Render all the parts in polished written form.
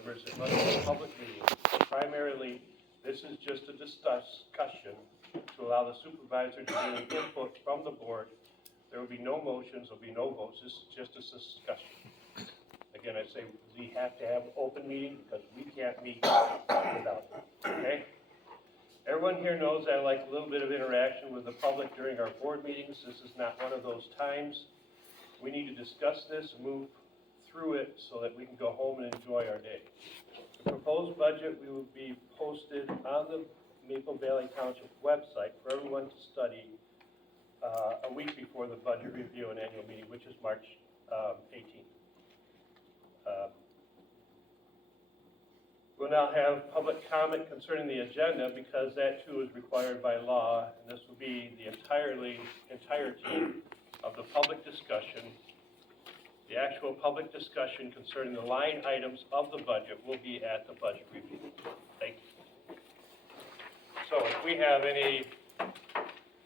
members, it must be a public meeting. Primarily, this is just a discussion to allow the supervisor to gain input from the board. There will be no motions, there will be no votes, this is just a discussion. Again, I say we have to have an open meeting because we can't meet without it, okay? Everyone here knows I like a little bit of interaction with the public during our board meetings. This is not one of those times. We need to discuss this and move through it so that we can go home and enjoy our day. The proposed budget will be posted on the Maple Valley Township website for everyone to study a week before the budget review and annual meeting, which is March 18th. We'll now have public comment concerning the agenda because that too is required by law, and this will be the entirety of the public discussion. The actual public discussion concerning the line items of the budget will be at the budget review. Thank you. So if we have any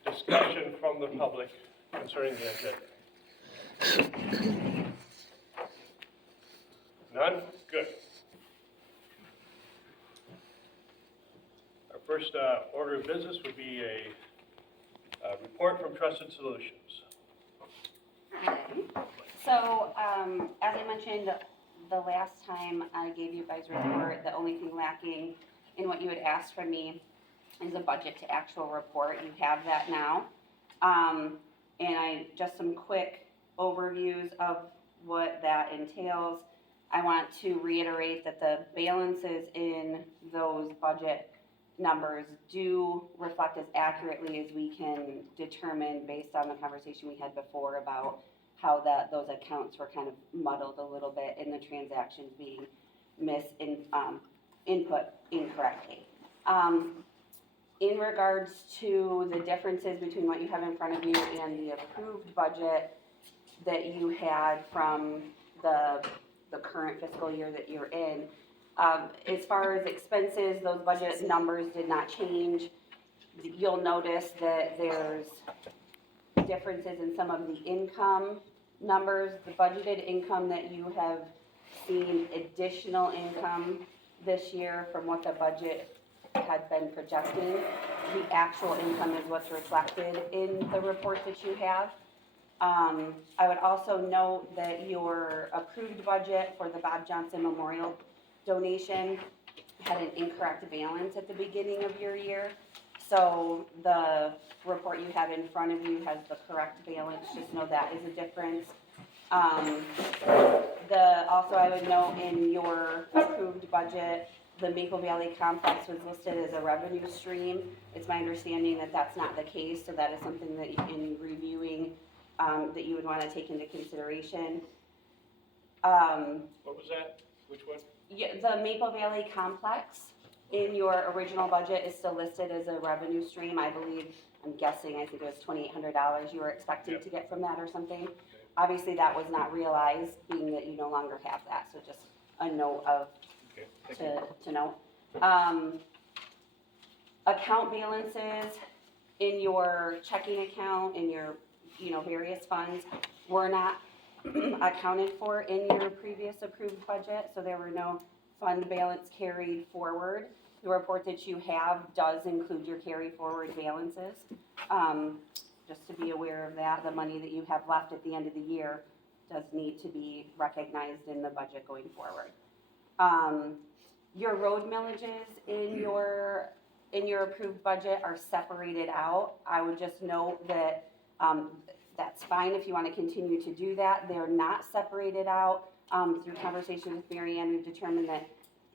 discussion from the public concerning the agenda. None? Good. Our first order of business would be a report from Trusted Solutions. So, as I mentioned the last time I gave you guys a report, the only thing lacking in what you had asked from me is a budget to actual report. You have that now. And just some quick overviews of what that entails. I want to reiterate that the balances in those budget numbers do reflect as accurately as we can determine based on the conversation we had before about how those accounts were kind of muddled a little bit in the transactions being input incorrectly. In regards to the differences between what you have in front of you and the approved budget that you had from the current fiscal year that you're in, as far as expenses, those budget numbers did not change. You'll notice that there's differences in some of the income numbers. The budgeted income that you have seen additional income this year from what the budget had been projecting. The actual income is what's reflected in the report that you have. I would also note that your approved budget for the Bob Johnson Memorial donation had an incorrect balance at the beginning of your year. So the report you have in front of you has the correct balance. Just know that is a difference. Also, I would note in your approved budget, the Maple Valley Complex was listed as a revenue stream. It's my understanding that that's not the case, so that is something that in reviewing that you would want to take into consideration. What was that? Which one? Yeah, the Maple Valley Complex in your original budget is still listed as a revenue stream. I believe, I'm guessing, I think it was $2,800 you were expecting to get from that or something. Obviously, that was not realized, being that you no longer have that. So just a note of to note. Account balances in your checking account, in your various funds, were not accounted for in your previous approved budget, so there were no fund balance carried forward. The report that you have does include your carry forward balances. Just to be aware of that, the money that you have left at the end of the year does need to be recognized in the budget going forward. Your road millages in your approved budget are separated out. I would just note that that's fine if you want to continue to do that. They're not separated out. Through conversation with Mary Ann, we've determined that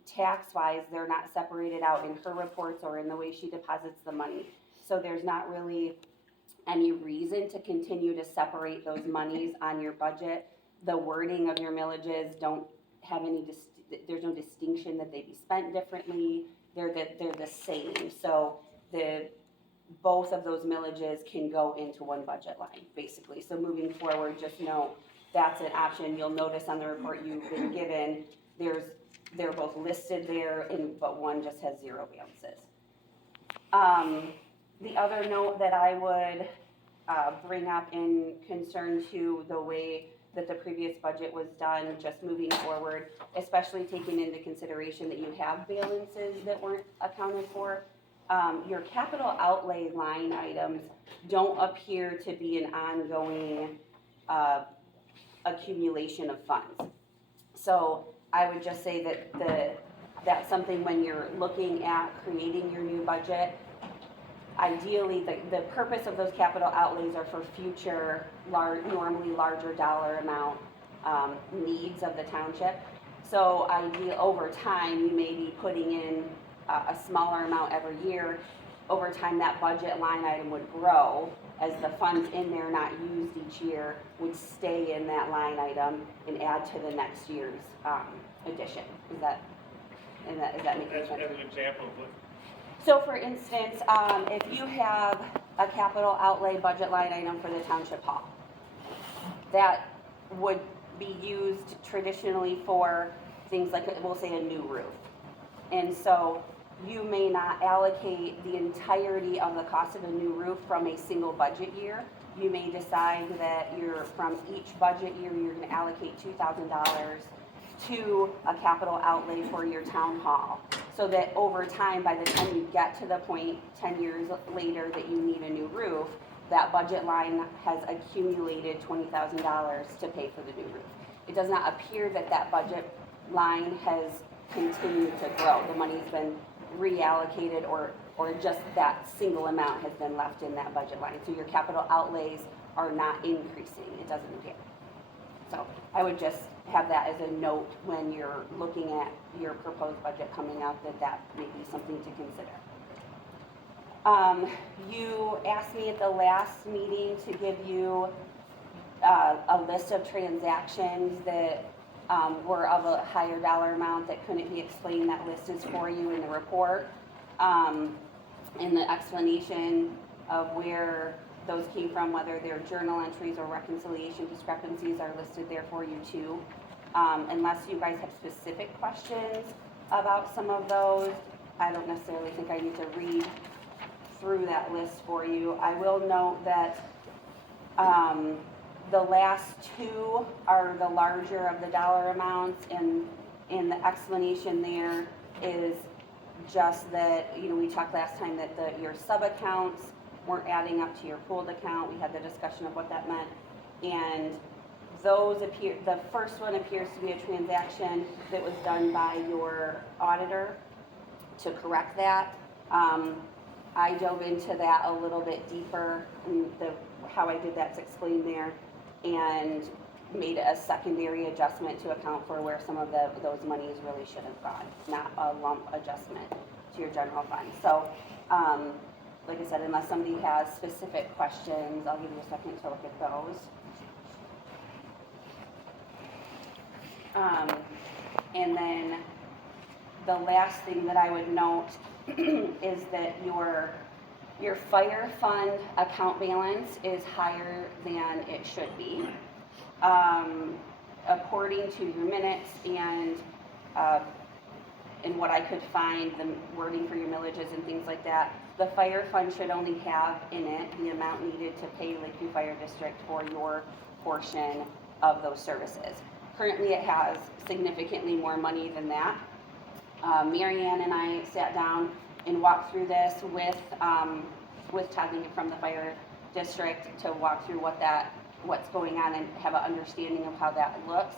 tax-wise, they're not separated out in her reports or in the way she deposits the money. So there's not really any reason to continue to separate those monies on your budget. The wording of your millages don't have any, there's no distinction that they be spent differently. They're the same. So both of those millages can go into one budget line, basically. So moving forward, just know that's an option. You'll notice on the report you've been given, they're both listed there, but one just has zero balances. The other note that I would bring up in concern to the way that the previous budget was done, just moving forward, especially taking into consideration that you have balances that weren't accounted for. Your capital outlay line items don't appear to be an ongoing, accumulation of funds. So I would just say that that's something when you're looking at creating your new budget, ideally, the purpose of those capital outlays are for future normally larger dollar amount, needs of the township. So over time, you may be putting in a smaller amount every year. Over time, that budget line item would grow as the funds in there not used each year would stay in that line item and add to the next year's, addition. Is that making As sense? an example of what, So for instance, if you have a capital outlay budget line item for the township hall, that would be used traditionally for things like, we'll say, a new roof. And so you may not allocate the entirety of the cost of a new roof from a single budget year. You may decide that from each budget year, you're gonna allocate $2,000 to a capital outlay for your town hall. So that over time, by the time you get to the point 10 years later that you need a new roof, that budget line has accumulated $20,000 to pay for the new roof. It does not appear that that budget line has continued to grow. The money's been reallocated or just that single amount has been left in that budget line. So your capital outlays are not increasing, it doesn't appear. So I would just have that as a note when you're looking at your proposed budget coming up, that may be something to consider. You asked me at the last meeting to give you a list of transactions that were of a higher dollar amount that couldn't be explained. That list is for you in the report. And the explanation of where those came from, whether they're journal entries or reconciliation discrepancies, are listed there for you too. Unless you guys have specific questions about some of those, I don't necessarily think I need to read through that list for you. I will note that the last two are the larger of the dollar amounts, and the explanation there is just that, we talked last time that your sub-accounts weren't adding up to your pooled account. We had the discussion of what that meant. And the first one appears to be a transaction that was done by your auditor to correct that. I dove into that a little bit deeper, and how I did that's explained there, and made a secondary adjustment to account for where some of those monies really should have gone, not a lump adjustment to your general fund. So, like I said, unless somebody has specific questions, I'll give you a second to look at those. And then the last thing that I would note is that your fire fund account balance is higher than it should be. According to your minutes and what I could find, the wording for your millages and things like that, the fire fund should only have in it the amount needed to pay Lakeview Fire District for your portion of those services. Currently, it has significantly more money than that. Mary Ann and I sat down and walked through this with Todd Lincoln from the fire district to walk through what's going on and have an understanding of how that looks.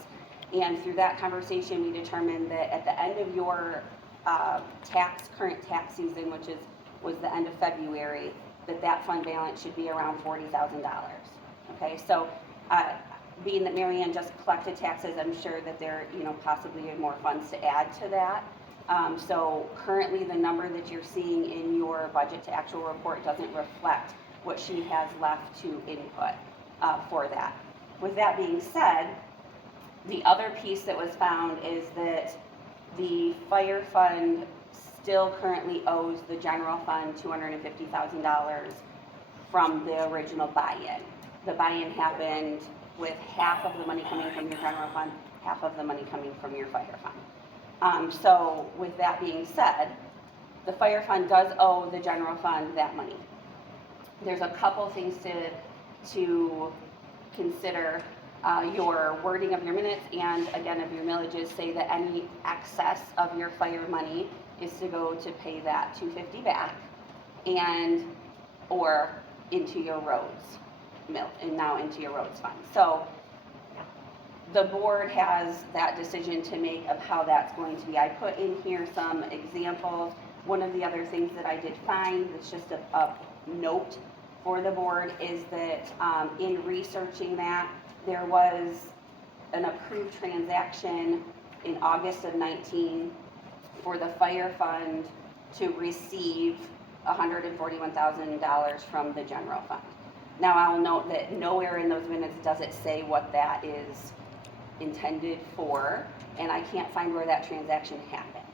And through that conversation, we determined that at the end of your current tax season, which was the end of February, that fund balance should be around $40,000. Okay, so being that Mary Ann just collected taxes, I'm sure that there, possibly are more funds to add to that. So currently, the number that you're seeing in your budget to actual report doesn't reflect what she has left to input for that. With that being said, the other piece that was found is that the fire fund still currently owes the general fund $250,000 from the original buy-in. The buy-in happened with half of the money coming from your general fund, half of the money coming from your fire fund. So with that being said, the fire fund does owe the general fund that money. There's a couple things to consider your wording of your minutes and again of your millages say that any excess of your fire money is to go to pay that $250 back and, or into your roads and now into your roads fund. So the board has that decision to make of how that's going to be. I put in here some examples. One of the other things that I did find, that's just a note for the board, is that in researching that, there was an approved transaction in August of 19 for the fire fund to receive $141,000 from the general fund. Now I'll note that nowhere in those minutes does it say what that is intended for, and I can't find where that transaction happened.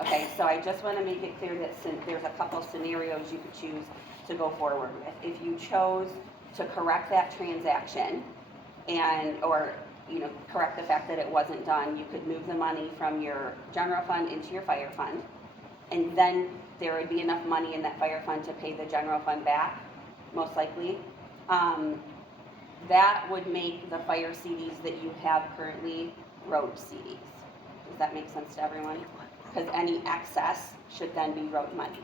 Okay, so I just want to make it clear that since there's a couple scenarios you could choose to go forward with. If you chose to correct that transaction and, or, you know, correct the fact that it wasn't done, you could move the money from your general fund into your fire fund, and then there would be enough money in that fire fund to pay the general fund back, most likely. That would make the fire CDs that you have currently road CDs. Does that make sense to everyone? Because any excess should then be road money,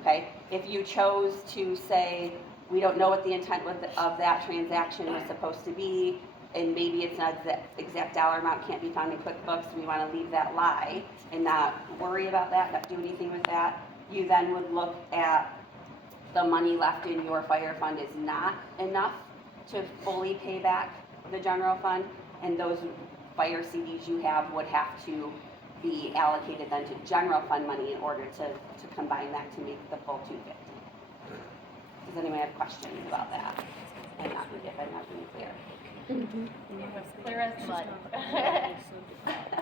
okay? If you chose to say, we don't know what the intent of that transaction was supposed to be, and maybe it's not the exact dollar amount can't be found in QuickBooks, we want to leave that lie and not worry about that, not do anything with that, you then would look at the money left in your fire fund is not enough to fully pay back the general fund, and those fire CDs you have would have to be allocated then to general fund money in order to combine that to make the full 250. Does anyone have questions about that? If I'm not being clear. Clear as mud.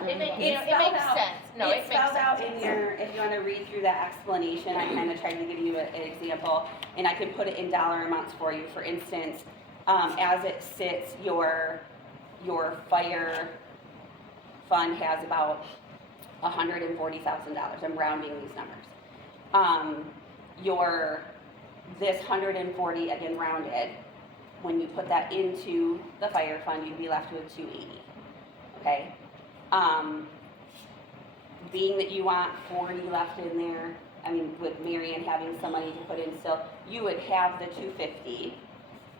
It makes out- sense. No, it It's makes spelled out sense. in your, if you want to read through that explanation, I kind of tried to give you an example, and I can put it in dollar amounts for you. For instance, as it sits, your fire fund has about $140,000. I'm rounding these numbers. This 140, again rounded, when you put that into the fire fund, you'd be left with 280, okay? Being that you want 40 left in there, I mean, with Marion having some money to put in still, you would have the 250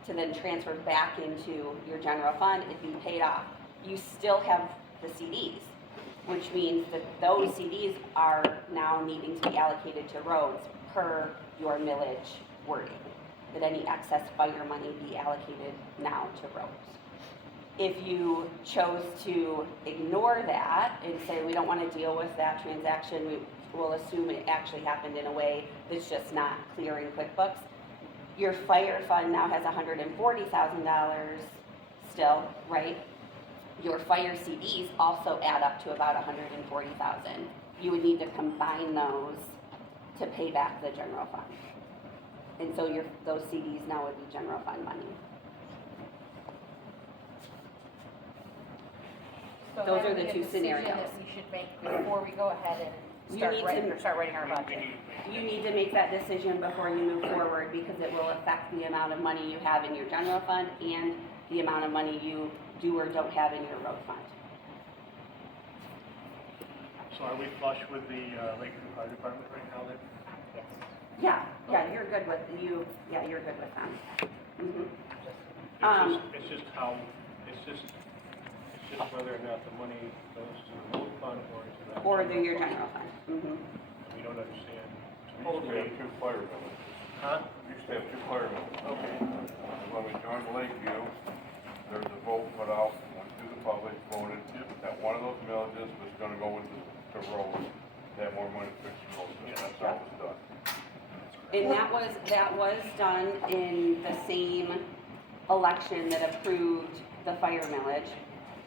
to then transfer back into your general fund. It'd be paid off. You still have the CDs, which means that those CDs are now needing to be allocated to roads per your millage wording, that any excess fire money be allocated now to roads. If you chose to ignore that and say we don't want to deal with that transaction, we will assume it actually happened in a way that's just not clear in QuickBooks, your fire fund now has $140,000 still, right? Your fire CDs also add up to about $140,000. You would need to combine those to pay back the general fund. And so those CDs now would be general fund money. So Those that are would the be a two decision scenarios. that we should make before we go ahead and You start need writing our budget. You need to make that decision before you move forward because it will affect the amount of money you have in your general fund and the amount of money you do or don't have in your road fund. So are we flush with the Lakeview Fire Department right now then? Yeah, you're good with you're good with them. Mhm. It's just how, it's just whether or not the money goes to the road fund or to the. Or your general fund. Mhm. We don't understand. We used to have two fire villages. Huh? We used to have two fire villages. Okay. And when we joined Lakeview, there was a vote put out, went through the public, voted that one of those villages was gonna go into roads, to have more money to fix the roads, and that's how it was done. And that was done in the same election that approved the fire millage.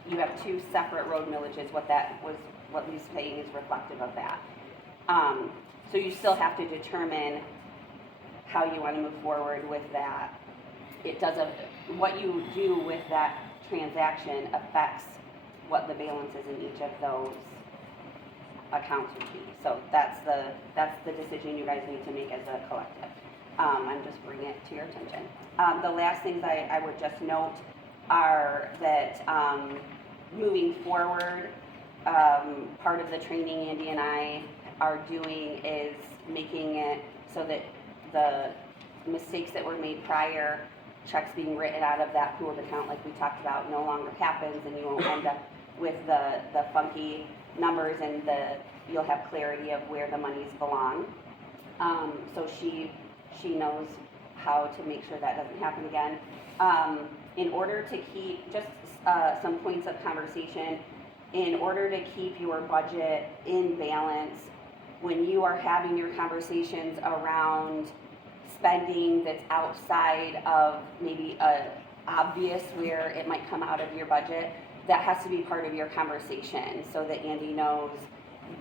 You have two separate road millages, what Lee's paying is reflective of that. So you still have to determine how you want to move forward with that. What you do with that transaction affects what the balance is in each of those accounts would be. So that's the decision you guys need to make as a collective. I'm just bringing it to your attention. The last things I would just note are that, moving forward, part of the training Andy and I are doing is making it so that the mistakes that were made prior, checks being written out of that pooled account like we talked about, no longer happens, and you won't end up with the funky numbers, and you'll have clarity of where the monies belong. So she knows how to make sure that doesn't happen again. In order to keep, just some points of conversation, in order to keep your budget in balance, when you are having your conversations around spending that's outside of maybe obvious where it might come out of your budget, that has to be part of your conversation so that Andy knows,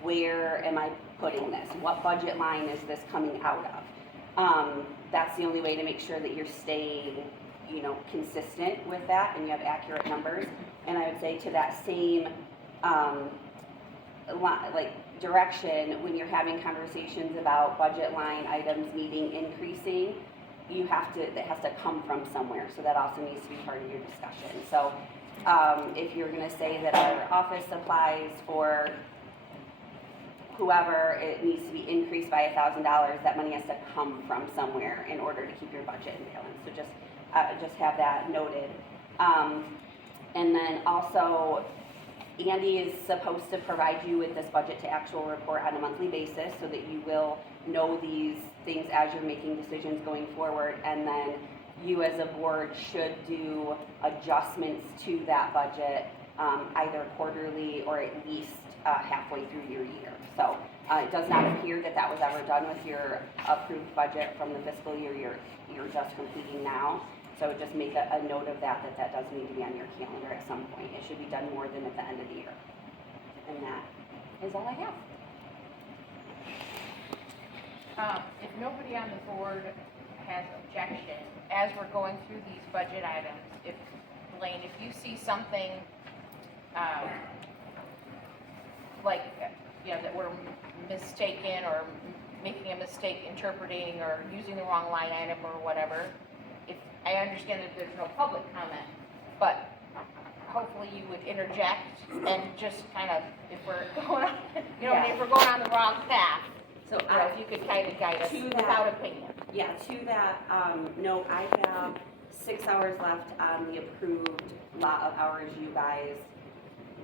where am I putting this? What budget line is this coming out of? That's the only way to make sure that you're staying, consistent with that and you have accurate numbers. And I would say to that same, direction, when you're having conversations about budget line items needing increasing, that has to come from somewhere, so that also needs to be part of your discussion. So, if you're gonna say that our office supplies for whoever, it needs to be increased by $1,000, that money has to come from somewhere in order to keep your budget in balance. So just have that noted. And then also, Andy is supposed to provide you with this budget to actual report on a monthly basis so that you will know these things as you're making decisions going forward. And then you as a board should do adjustments to that budget, either quarterly or at least halfway through your year. So it does not appear that that was ever done with your approved budget from the fiscal year you're just completing now. So just make a note of that does need to be on your calendar at some point. It should be done more than at the end of the year. And that is all I have. If nobody on the board has objection, as we're going through these budget items, Elaine, if you see something, that we're mistaken or making a mistake interpreting or using the wrong line item or whatever, I understand that there's no public comment, but hopefully you would interject and just kind of, if we're going on, if we're going on the wrong path, So if you could kind of guide us To without that- opinion. Yeah, to that note, I have 6 hours left on the approved lot of hours you guys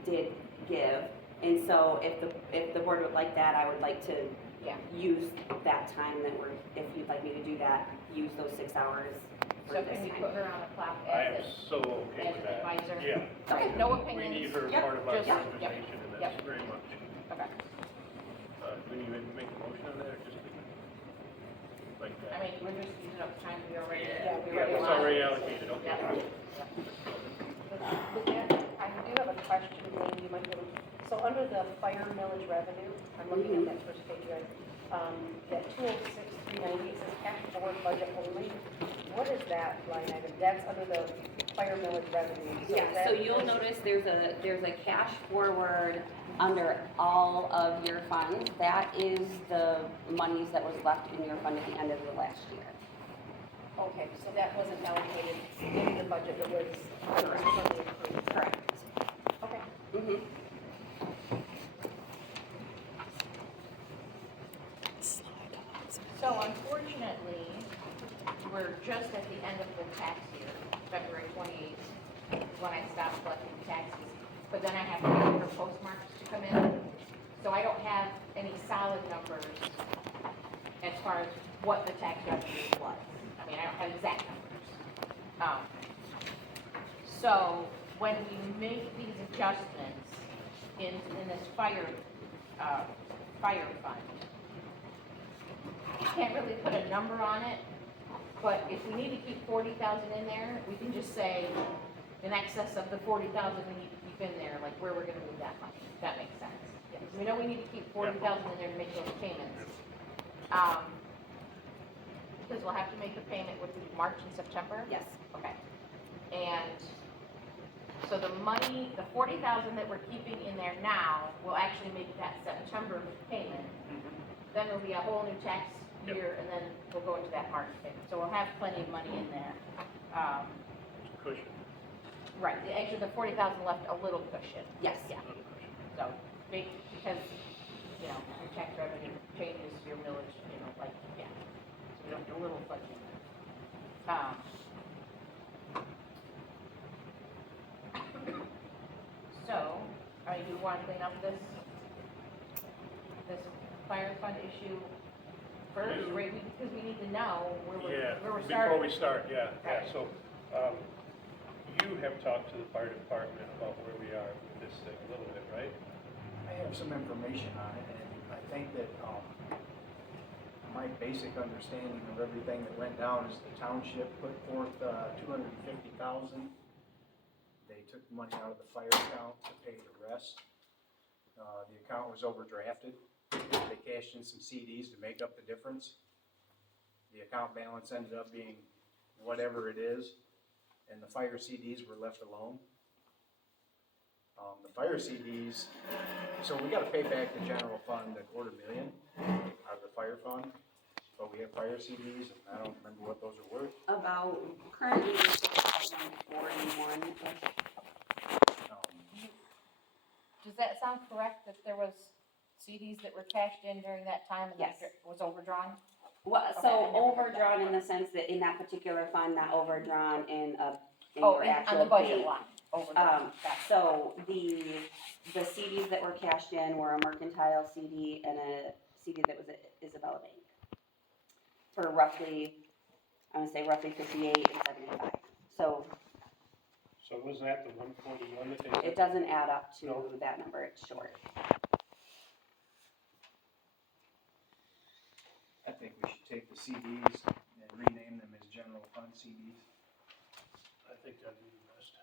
did give. And so if the board would like that, I would like to Yeah. use that time if you'd like me to do that, use those 6 hours for So this can we time. put her on the clock I am as so okay as with an that. advisor? Yeah. Okay, no We opinions? need her Yep. part of our Just- conversation in this, yep. very much. Okay. Do you make a motion on that, or just leave it like that? I mean, we're just using up time we already. Yeah, we it's allotted. already allocated, okay. Yeah. With that, I do have a question, Elaine, you might be able, so under the fire millage revenue, I'm looking at that first page, right? That 206,390, it says cash forward budget only. What is that line item? That's under the fire millage revenue. Yeah, that- so you'll notice there's a cash forward under all of your funds. That is the monies that was left in your fund at the end of the last year. Okay, so that wasn't allocated in the budget, it was currently approved. Correct. Okay. Mm-hmm. So unfortunately, we're just at the end of the tax year, February 28th, is when I stopped collecting taxes. But then I have to wait for postmarks to come in. So I don't have any solid numbers as far as what the tax revenue was. I mean, I don't have exact numbers. So when we make these adjustments in this fire fund, can't really put a number on it, but if we need to keep 40,000 in there, we can just say in excess of the 40,000 we need to keep in there, like where we're gonna move that money, if that makes sense. We know we need to keep 40,000 in there to make those payments. Because we'll have to make the payment with March and September? Yes. Okay. And so the money, the 40,000 that we're keeping in there now will actually make that September payment. Then there'll be a whole new tax year, and then we'll go into that March payment. So we'll have plenty of money in there. Cushion. Right, actually, the 40,000 left a little cushion. Yes. Yeah, so, because, you know, your tax revenue changes your millage, you know, like, yeah, so we don't have a little fudge in there. So, do you want to clean up this fire fund issue first, right? Because we need to know where Yeah, we're before starting. we start, yeah, Right. so, you have talked to the fire department about where we are with this thing a little bit, right? I have some information on it, and I think that, my basic understanding of everything that went down is the township put forth, 250,000. They took money out of the fire account to pay the rest. The account was overdrafted. They cashed in some CDs to make up the difference. The account balance ended up being whatever it is, and the fire CDs were left alone. The fire CDs, so we gotta pay back the general fund a $250,000 out of the fire fund, but we have fire CDs, and I don't remember what those are worth. About, currently, it's 41-ish. Does that sound correct, that there was CDs that were cashed in during that time and that Yes. was overdrawn? Well, Okay, I so never heard that overdrawn in before. the sense that in that particular fund, not overdrawn in Oh, your on actual the budget date. line, overdrawn, gotcha. So the CDs that were cashed in were a Mercantile CD and a CD that was at Isabella Bank. For roughly, I would say roughly 58 and 75. So So was that the 141 that they said? it doesn't add up to No. that number, it's short. I think we should take the CDs and rename them as general fund CDs. I think that'd be the best.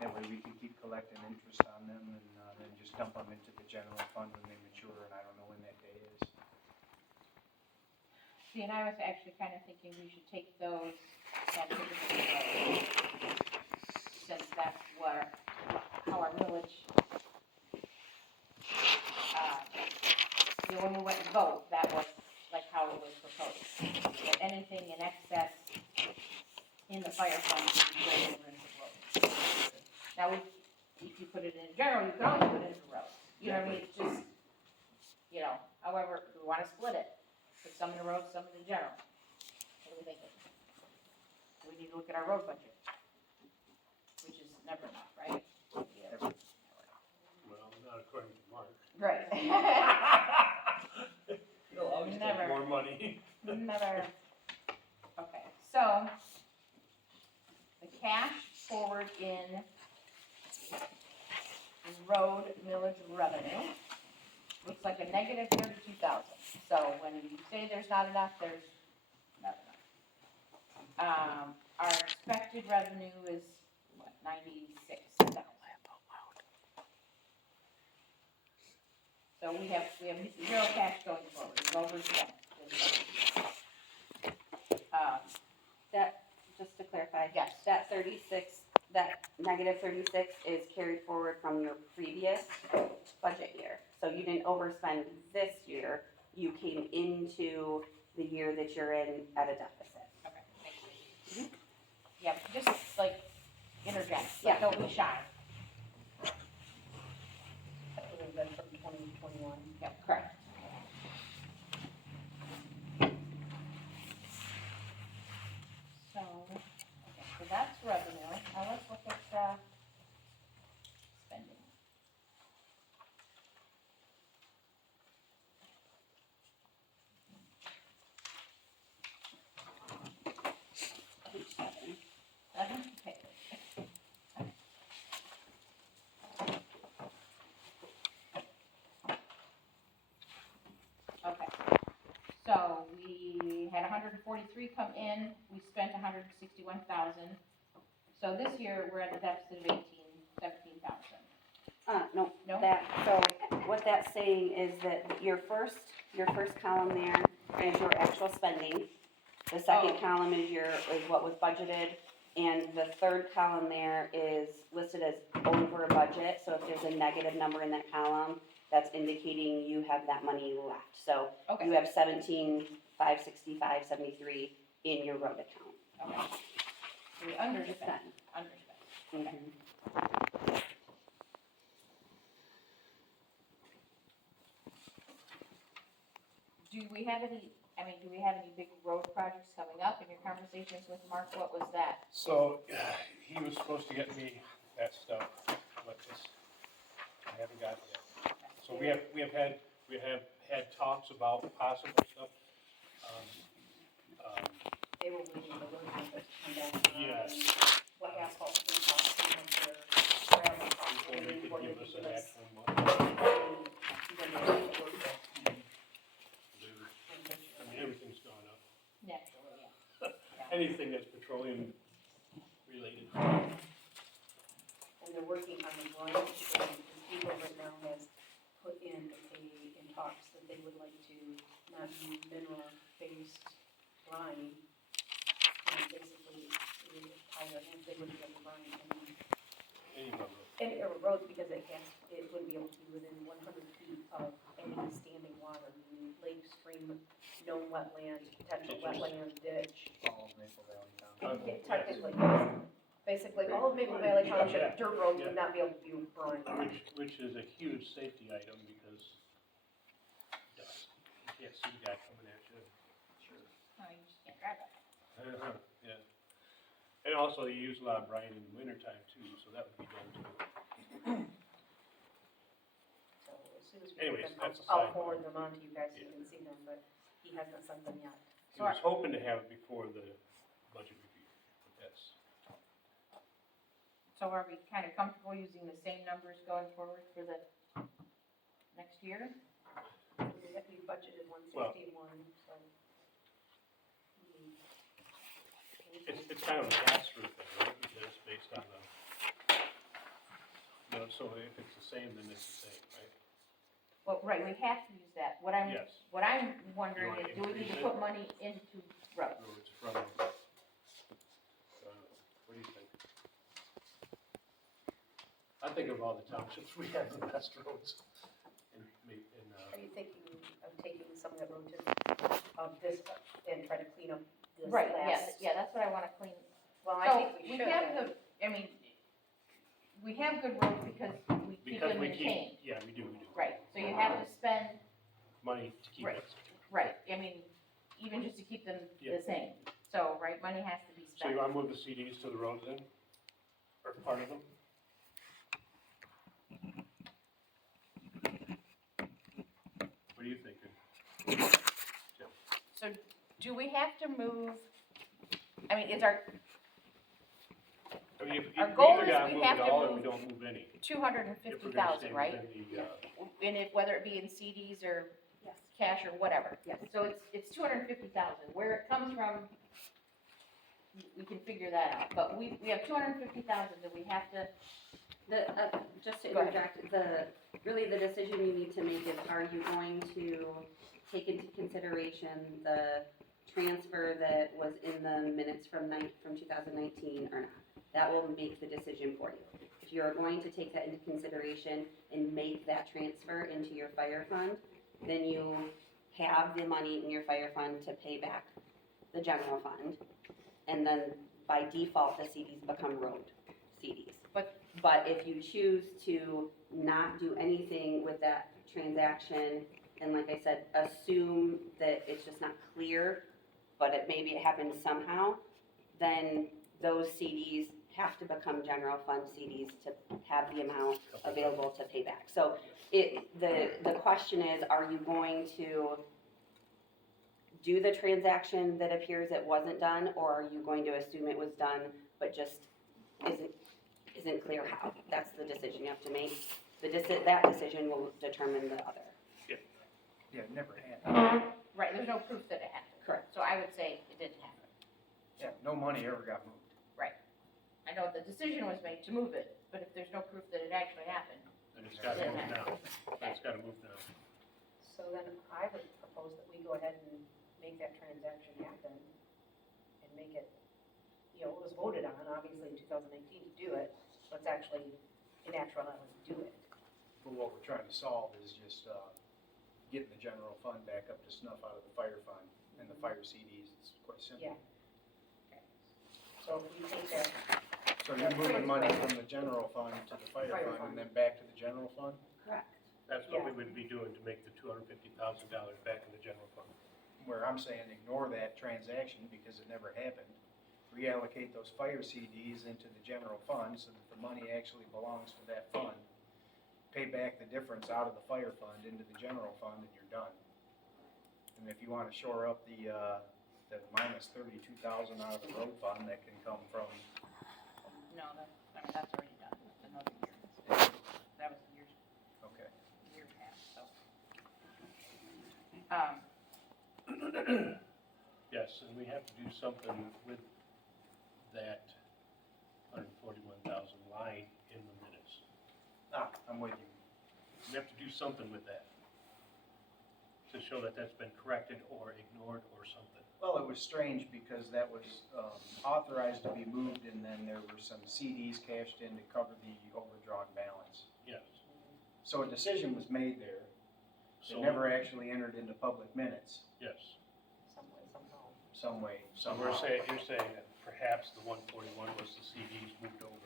That way we can keep collecting interest on them and then just dump them into the general fund when they mature, and I don't know when that day is. See, and I was actually kind of thinking we should take those and put them in the road, since that's how our millage, when we went to vote, that was like how it was proposed. That anything in excess in the fire fund would be going over into roads. Now, if you put it in general, you can always put it into roads. You know what I mean? It's just, you know, however, we want to split it. Put some in the road, some in the general. What do we think? We need to look at our road budget, which is never enough, right? Well, not according to Mark. Right. You'll always Never. take more money. Never. Okay, so the cash forward in road millage revenue looks like a negative 32,000. So when you say there's not enough, there's not enough. Our expected revenue is what, 96,000. So we have zero cash going forward, we've overspent. That, just to clarify. Yes. That 36, that negative 36 is carried forward from your previous budget year. So you didn't overspend this year, you came into the year that you're in at a deficit. Okay, thank you. Yeah, just like interject, Yeah. like don't be shy. That would have been from 2021. Yep, Correct. so, okay, so that's revenue, now let's look at, spending. Page 7. Okay. Okay, so we had 143 come in, we spent 161,000. So this year, we're at a deficit of 17,000. No, No? that, so what that's saying is that your first column there is your actual spending. The second Oh. column is what was budgeted, and the third column there is listed as over budget. So if there's a negative number in that column, that's indicating you have that money left. So Okay. you have 17,565.73 in your road account. Okay. So we underspent. Do we have any, do we have any big road projects coming up in your conversations with Mark? What was that? So, he was supposed to get me that stuff, but I haven't got it yet. So we have had talks about possible stuff. They were waiting for those numbers to come back on Yes. what asphalt's gonna cost and what their gravel costs Before will they be, could before they give us give an us. actual month. Then they have to work with. I mean, everything's gone up. Naturally, yeah. Anything that's petroleum related. And they're working on the brine, and Eagle right now has put in talks that they would like to not use mineral-based brine. And basically, they would tie their hands, they wouldn't get the brine Any number. any roads because it wouldn't be able to be within 100 feet of any standing water, meaning lake, stream, known wetland, potential Ditches. wetland, ditch. All of Maple Valley Town. Yes. Technically, basically, all of Maple Valley Township dirt roads would not be able to be brine. Which is a huge safety item because dust. You can't see that coming at you. No, you just can't drive it. Yeah. And also you use a lot of brine in the wintertime too, so that would be done too. So as soon as we Anyways, get them, that's a I'll side forward note. them on to you guys so you can see them, but he hasn't sent them yet. He was hoping to have it before the budget review, but that's, So are we kind of comfortable using the same numbers going forward for the next year? We budgeted 161, so. it's kind of a pass-through thing, right? Because it's based on the, so if it's the same, then it's the same, right? Well, right, we have to use that. What I'm Yes. wondering You is, wanna do we need to increase it? put money into roads? Roads from, what do you think? I think of all the townships, we have the best roads Are you thinking of taking some of that road of this and try to clean up this Right, last? yeah, that's what I wanna clean. Well, I So, think we should. have good, we have good roads because we keep because them we maintained. keep, yeah, we do. Right, so you have to spend, Money to keep Right. it. right, even just to keep them Yeah. the same. So, right, money has to be So you spent. wanna move the CDs to the roads then? Or part of them? What are you thinking? So, do we have to move, is our I mean, if Our we goal either is gotta we move have it to all or we move don't move any. 250,000, right? If we're gonna stay within the, And if, whether it be in CDs or Yes. cash or whatever. Yes. So it's 250,000. Where it comes from, we can figure that out. But we have 250,000 that we have to, Just to Go ahead. interject, really the decision you need to make is, are you going to take into consideration the transfer that was in the minutes from 2019 or not? That will make the decision for you. If you're going to take that into consideration and make that transfer into your fire fund, then you have the money in your fire fund to pay back the general fund. And then by default, the CDs become road CDs. But if you choose to not do anything with that transaction, and like I said, assume that it's just not clear, but maybe it happened somehow, then those CDs have to become general fund CDs to have the amount available to pay back. So the question is, are you going to do the transaction that appears it wasn't done, or are you going to assume it was done, but just isn't clear how? That's the decision you have to make. That decision will determine the other. Yeah, it never happened. right, there's no proof that it happened. Correct. So I would say it didn't happen. Yeah, no money ever got moved. I know the decision was made to move it, but if there's no proof that it actually happened, And it's gotta move now. It's gotta move now. So then I would propose that we go ahead and make that transaction happen and make it, it was voted on, obviously, in 2019 to do it, let's actually, in actuality, do it. But what we're trying to solve is just, getting the general fund back up to snuff out of the fire fund and the fire CDs. It's quite simple. Yeah. So if we take that So you're moving money from the general fund to the fire Fire fund fund. and then back to the general fund? Correct. That's what we would be doing to make the $250,000 back in the general fund. Where I'm saying ignore that transaction because it never happened. Reallocate those fire CDs into the general fund so that the money actually belongs to that fund. Pay back the difference out of the fire fund into the general fund and you're done. And if you wanna shore up the minus 32,000 out of the road fund, that can come from, No, that's already done, it's another year. That was okay. year past, so. Yes, and we have to do something with that 141,000 line in the minutes. I'm with you. We have to do something with that to show that that's been corrected or ignored or something. Well, it was strange because that was authorized to be moved and then there were some CDs cashed in to cover the overdrawn balance. Yes. So a decision was made there. It So, never actually entered into public minutes, yes. Some way, somehow. some way, So somehow. you're saying that perhaps the 141 was the CDs moved over.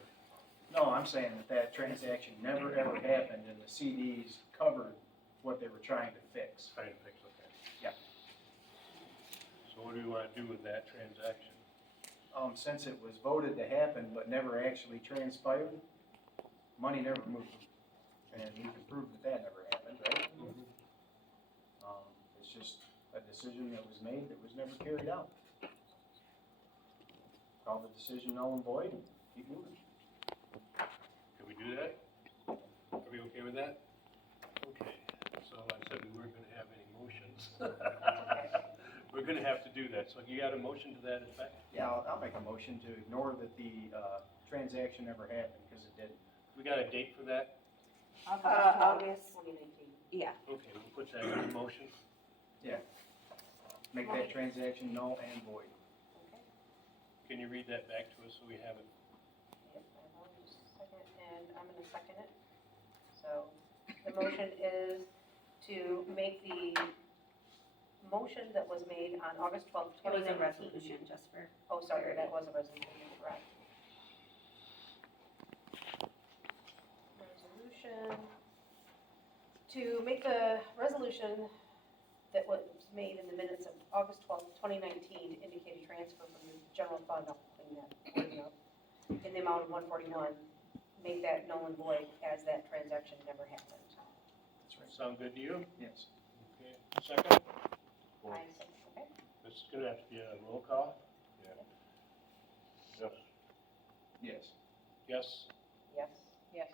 No, I'm saying that transaction never ever happened and the CDs covered what they were trying to fix. Trying to fix it. Yeah. So what do we want to do with that transaction? Since it was voted to happen but never actually transpired, money never moved. And you can prove that that never happened, right? It's just a decision that was made that was never carried out. Call the decision null and void and keep moving. Can we do that? Are we okay with that? Okay, so I said we weren't gonna have any motions. We're gonna have to do that, so you got a motion to that effect? Yeah, I'll make a motion to ignore that the transaction never happened, because it didn't. We got a date for that? August, 2019. yeah, Okay, we'll put that in the motion. Make that transaction null and void. Can you read that back to us so we have it? Yep, I will, just a second, and I'm gonna second it. So, the motion is to make the motion that was made on August 12th, it was a 2019. resolution just for, Oh, sorry, that was a resolution, you're correct. Resolution, to make the resolution that was made in the minutes of August 12th, 2019, to indicate a transfer from the general fund, I'll clean that wording up, in the amount of 141, make that null and void as that transaction never happened. That's right. Sound good to you? Yes. Okay, second? I said, okay? This is gonna have to be a roll call? Yes. Yes. Yes? Yes. Yes.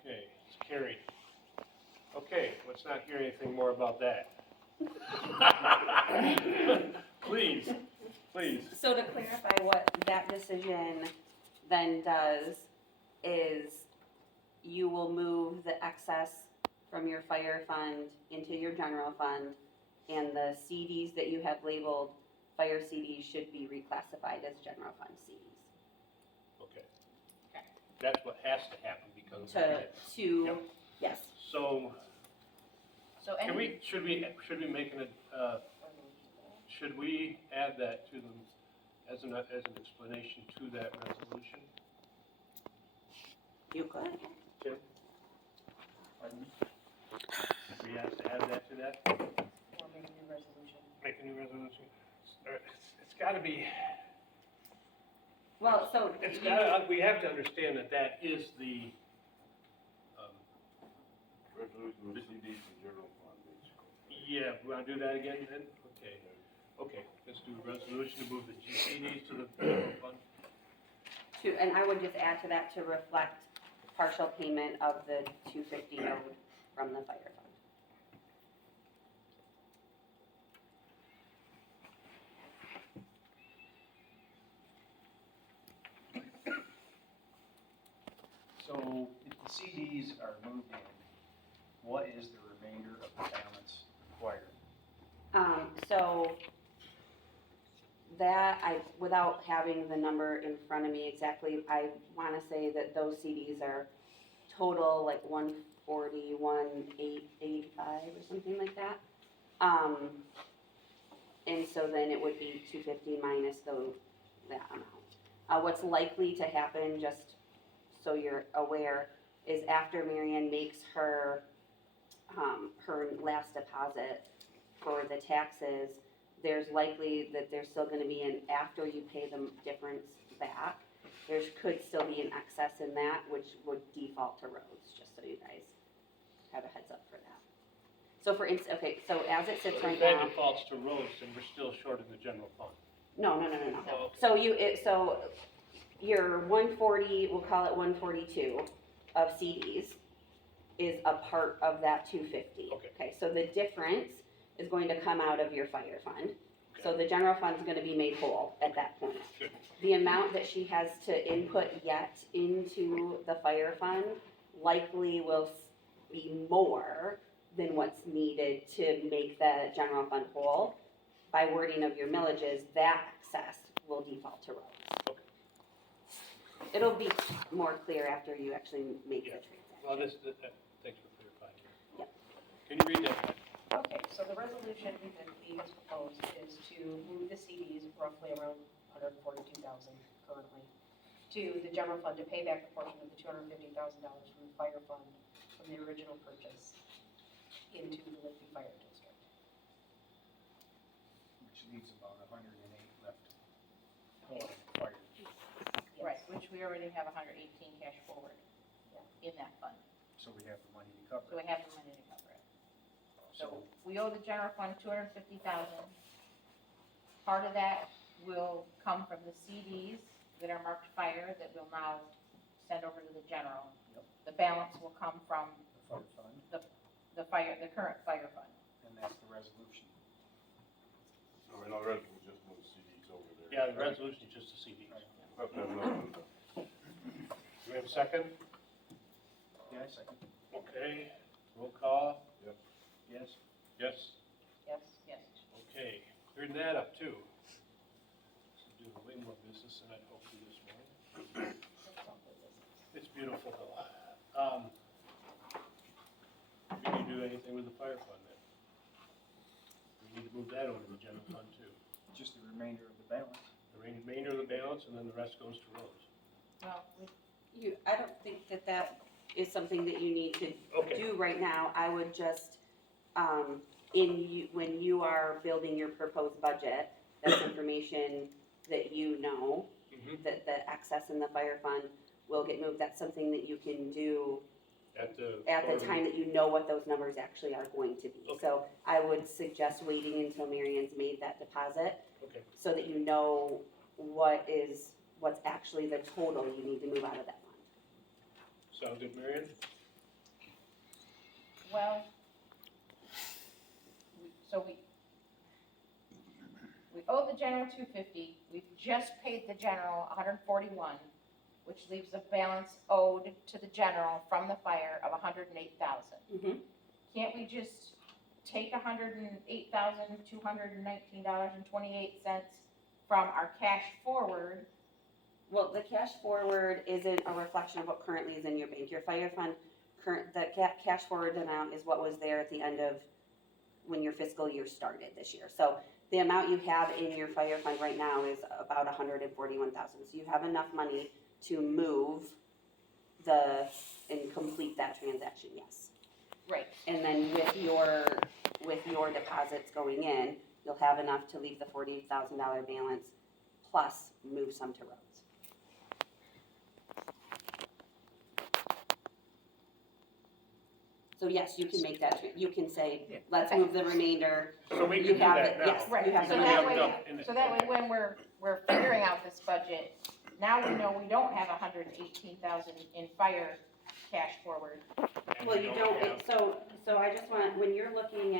Okay, it's carried. Okay, let's not hear anything more about that. Please, please. so to clarify what that decision then does is you will move the excess from your fire fund into your general fund, and the CDs that you have labeled fire CDs should be reclassified as general fund CDs. Okay. That's what has to happen because. To, Yep. yes, So, So can any, should we make should we add that to them as an explanation to that resolution? you could. Tim, Pardon me? we have to add that to that? Or make a new resolution. Make a new resolution? It's gotta be, Well, so. it's gotta, we have to understand that that is the, Resolution of CDs and general fund, basically. yeah, we wanna do that again then? Okay, okay, let's do a resolution to move the GCDs to the general fund. And I would just add to that to reflect partial payment of the 250 owed from the fire fund. So if the CDs are moved in, what is the remainder of the balance required? So that without having the number in front of me exactly, I wanna say that those CDs are total like 141,885 or something like that. And so then it would be 250 minus that amount. What's likely to happen, just so you're aware, is after Marion makes her, her last deposit for the taxes, there's likely that there's still gonna be an, after you pay the difference back, there could still be an excess in that, which would default to roads, just so you guys have a heads up for that. So for instance, okay, so as it sits right If that now, defaults to roads, then we're still short in the general fund. no. Oh, okay. So so your 140, we'll call it 142 of CDs is a part of that 250. Okay. Okay, so the difference is going to come out of your fire fund. So the general fund's gonna be made whole at that point. Good. The amount that she has to input yet into the fire fund likely will be more than what's needed to make the general fund whole. By wording of your millages, that excess will default to roads. Okay. It'll be more clear after you actually make the Yeah. transaction. Well, thanks for clarifying. Yep. Can you read that? Okay, so the resolution that he has proposed is to move the CDs roughly around 142,000 currently to the general fund to pay back a portion of the $250,000 from the fire fund from the original purchase into the Lakeview Fire District. Which leaves about 108 left. Oh, fire. Yes. Right, which we already have 118 cash forward in that fund. So we have the money to cover So it. we have the money to cover it. So, So we owe the general fund 250,000. Part of that will come from the CDs that are marked fire that we'll now send over to the general. Yep. The balance will come from the fire fund, the current fire fund. and that's the resolution. So we know the rest will just move CDs over there. Yeah, the resolution is just a CD. But then nothing. Do we have a second? Yeah, I second. Okay, roll call, Yes? yes, Yes. Yes. okay, cleared that up too. This is doing way more business than I'd hoped to this morning. It's beautiful though. We need to do anything with the fire fund then? We need to move that over to the general fund too. Just the remainder of the balance. The remainder of the balance and then the rest goes to roads. Well, I don't think that is something that you need to Okay. do right now. I would just, when you are building your proposed budget, that's information that you know, Mhm. that the excess in the fire fund will get moved. That's something that you can do At the. at the time that you know what those numbers actually are going to be. Okay. So I would suggest waiting until Marion's made that deposit, Okay, so that you know what's actually the total you need to move out of that fund. sound good, Marion? Well, we owe the general 250, we've just paid the general 141, which leaves a balance owed to the general from the fire of 108,000. Mhm. Can't we just take $108,219.28 from our cash forward? Well, the cash forward isn't a reflection of what currently is in your bank. Your fire fund, cash forward amount is what was there at the end of when your fiscal year started this year. So the amount you have in your fire fund right now is about 141,000. So you have enough money to move and complete that transaction, yes. Right. And then with your deposits going in, you'll have enough to leave the $48,000 balance plus move some to roads. So yes, you can make that, you can say, let's move the remainder. So we You can do have that it, now. yes. Right, You have so the that money. way, when we're figuring out this budget, now we know we don't have 118,000 in fire cash forward. And Well, we you don't, have- so I just want, when you're looking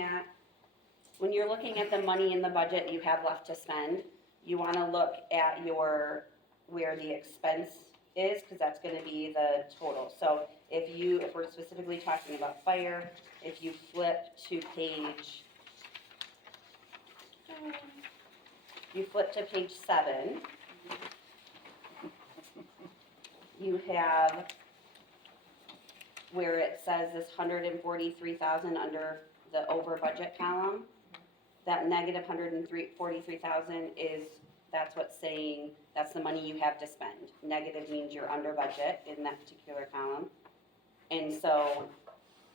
at the money in the budget you have left to spend, you wanna look at where the expense is, cause that's gonna be the total. So if we're specifically talking about fire, if you flip to page 7, you have where it says this 143,000 under the over budget column. That negative 143,000 is That's what's saying, that's the money you have to spend. Negative means you're under budget in that particular column. And so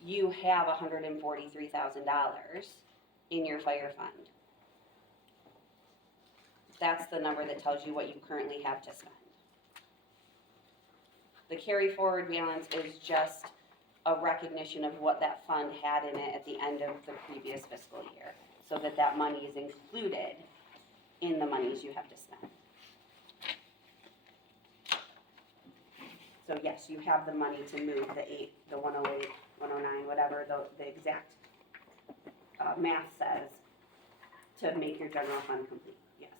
you have $143,000 in your fire fund. That's the number that tells you what you currently have to spend. The carry forward balance is just a recognition of what that fund had in it at the end of the previous fiscal year, so that that money is included in the monies you have to spend. So yes, you have the money to move the 108, 109, whatever the exact math says to make your general fund complete, yes.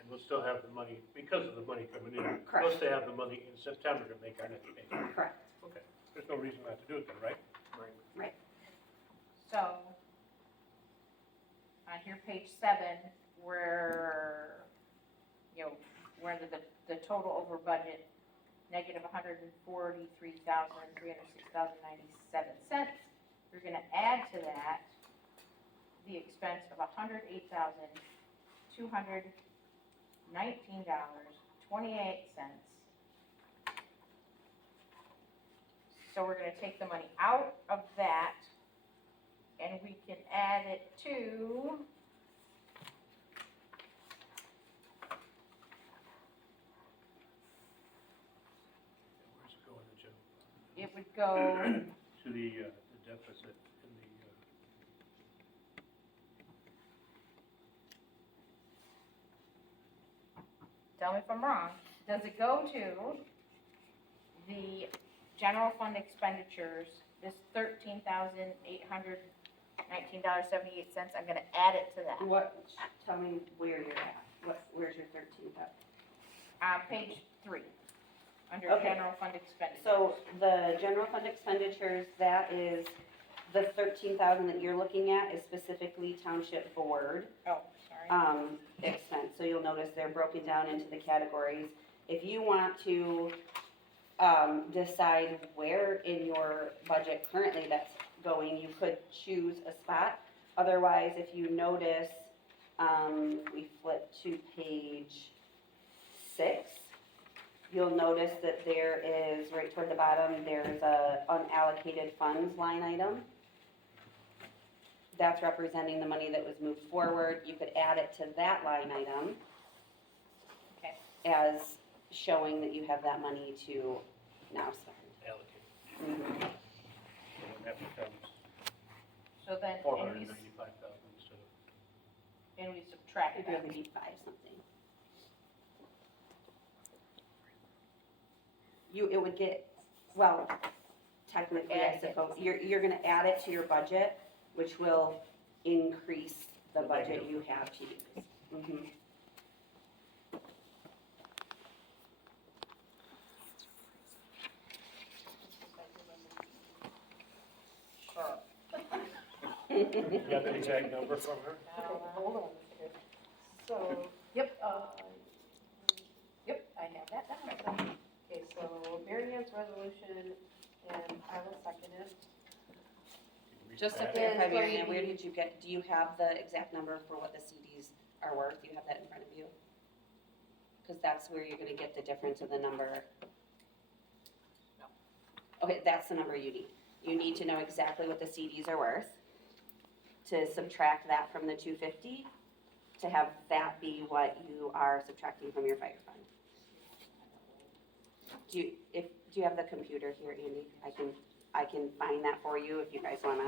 And we'll still have the money, because of the money coming in. Correct. We'll still have the money in September to make our next payment. Correct. Okay, there's no reason not to do it then, right? So, on here, page 7, where, you know, we're under the total over budget, negative $143,306.97. You're gonna add to that the expense of $108,219.28. So we're gonna take the money out of that, and we can add it to, Where's it going, the general fund? it would go, To the deficit in the, tell me if I'm wrong, does it go to the general fund expenditures, this $13,819.78, I'm gonna add it to that. Tell me where you're at, where's your 13,000? Page 3, under Okay. general fund expenditures. So the general fund expenditures, that is, the 13,000 that you're looking at is specifically township board Oh, sorry. expense. So you'll notice they're broken down into the categories. If you want to decide where in your budget currently that's going, you could choose a spot. Otherwise, if you notice, we flip to page 6, you'll notice that there is, right toward the bottom, there's a unallocated funds line item. That's representing the money that was moved forward. You could add it to that line item. Okay. As showing that you have that money to now spend. allocate. Mhm. So when that becomes So then, 495,000 instead of. and we subtract It'd that. really be 5 something. It would get, well, technically, I Add it. suppose, you're gonna add it to your budget, which will increase the The budget negative. you have to use. Mhm. Sure. You got the exact number from her? Hold on a second. So, Yep, uh, yep, I have that down. okay, so Mary Ann's resolution, and I will second it. Just to Read that. clarify, Is Mary Ann, going- where did you get, do you have the exact number for what the CDs are worth? Do you have that in front of you? Because that's where you're gonna get the difference in the number. No. Okay, that's the number you need. You need to know exactly what the CDs are worth, to subtract that from the 250, to have that be what you are subtracting from your fire fund. Do you have the computer here, Andy? I can find that for you if you guys wanna.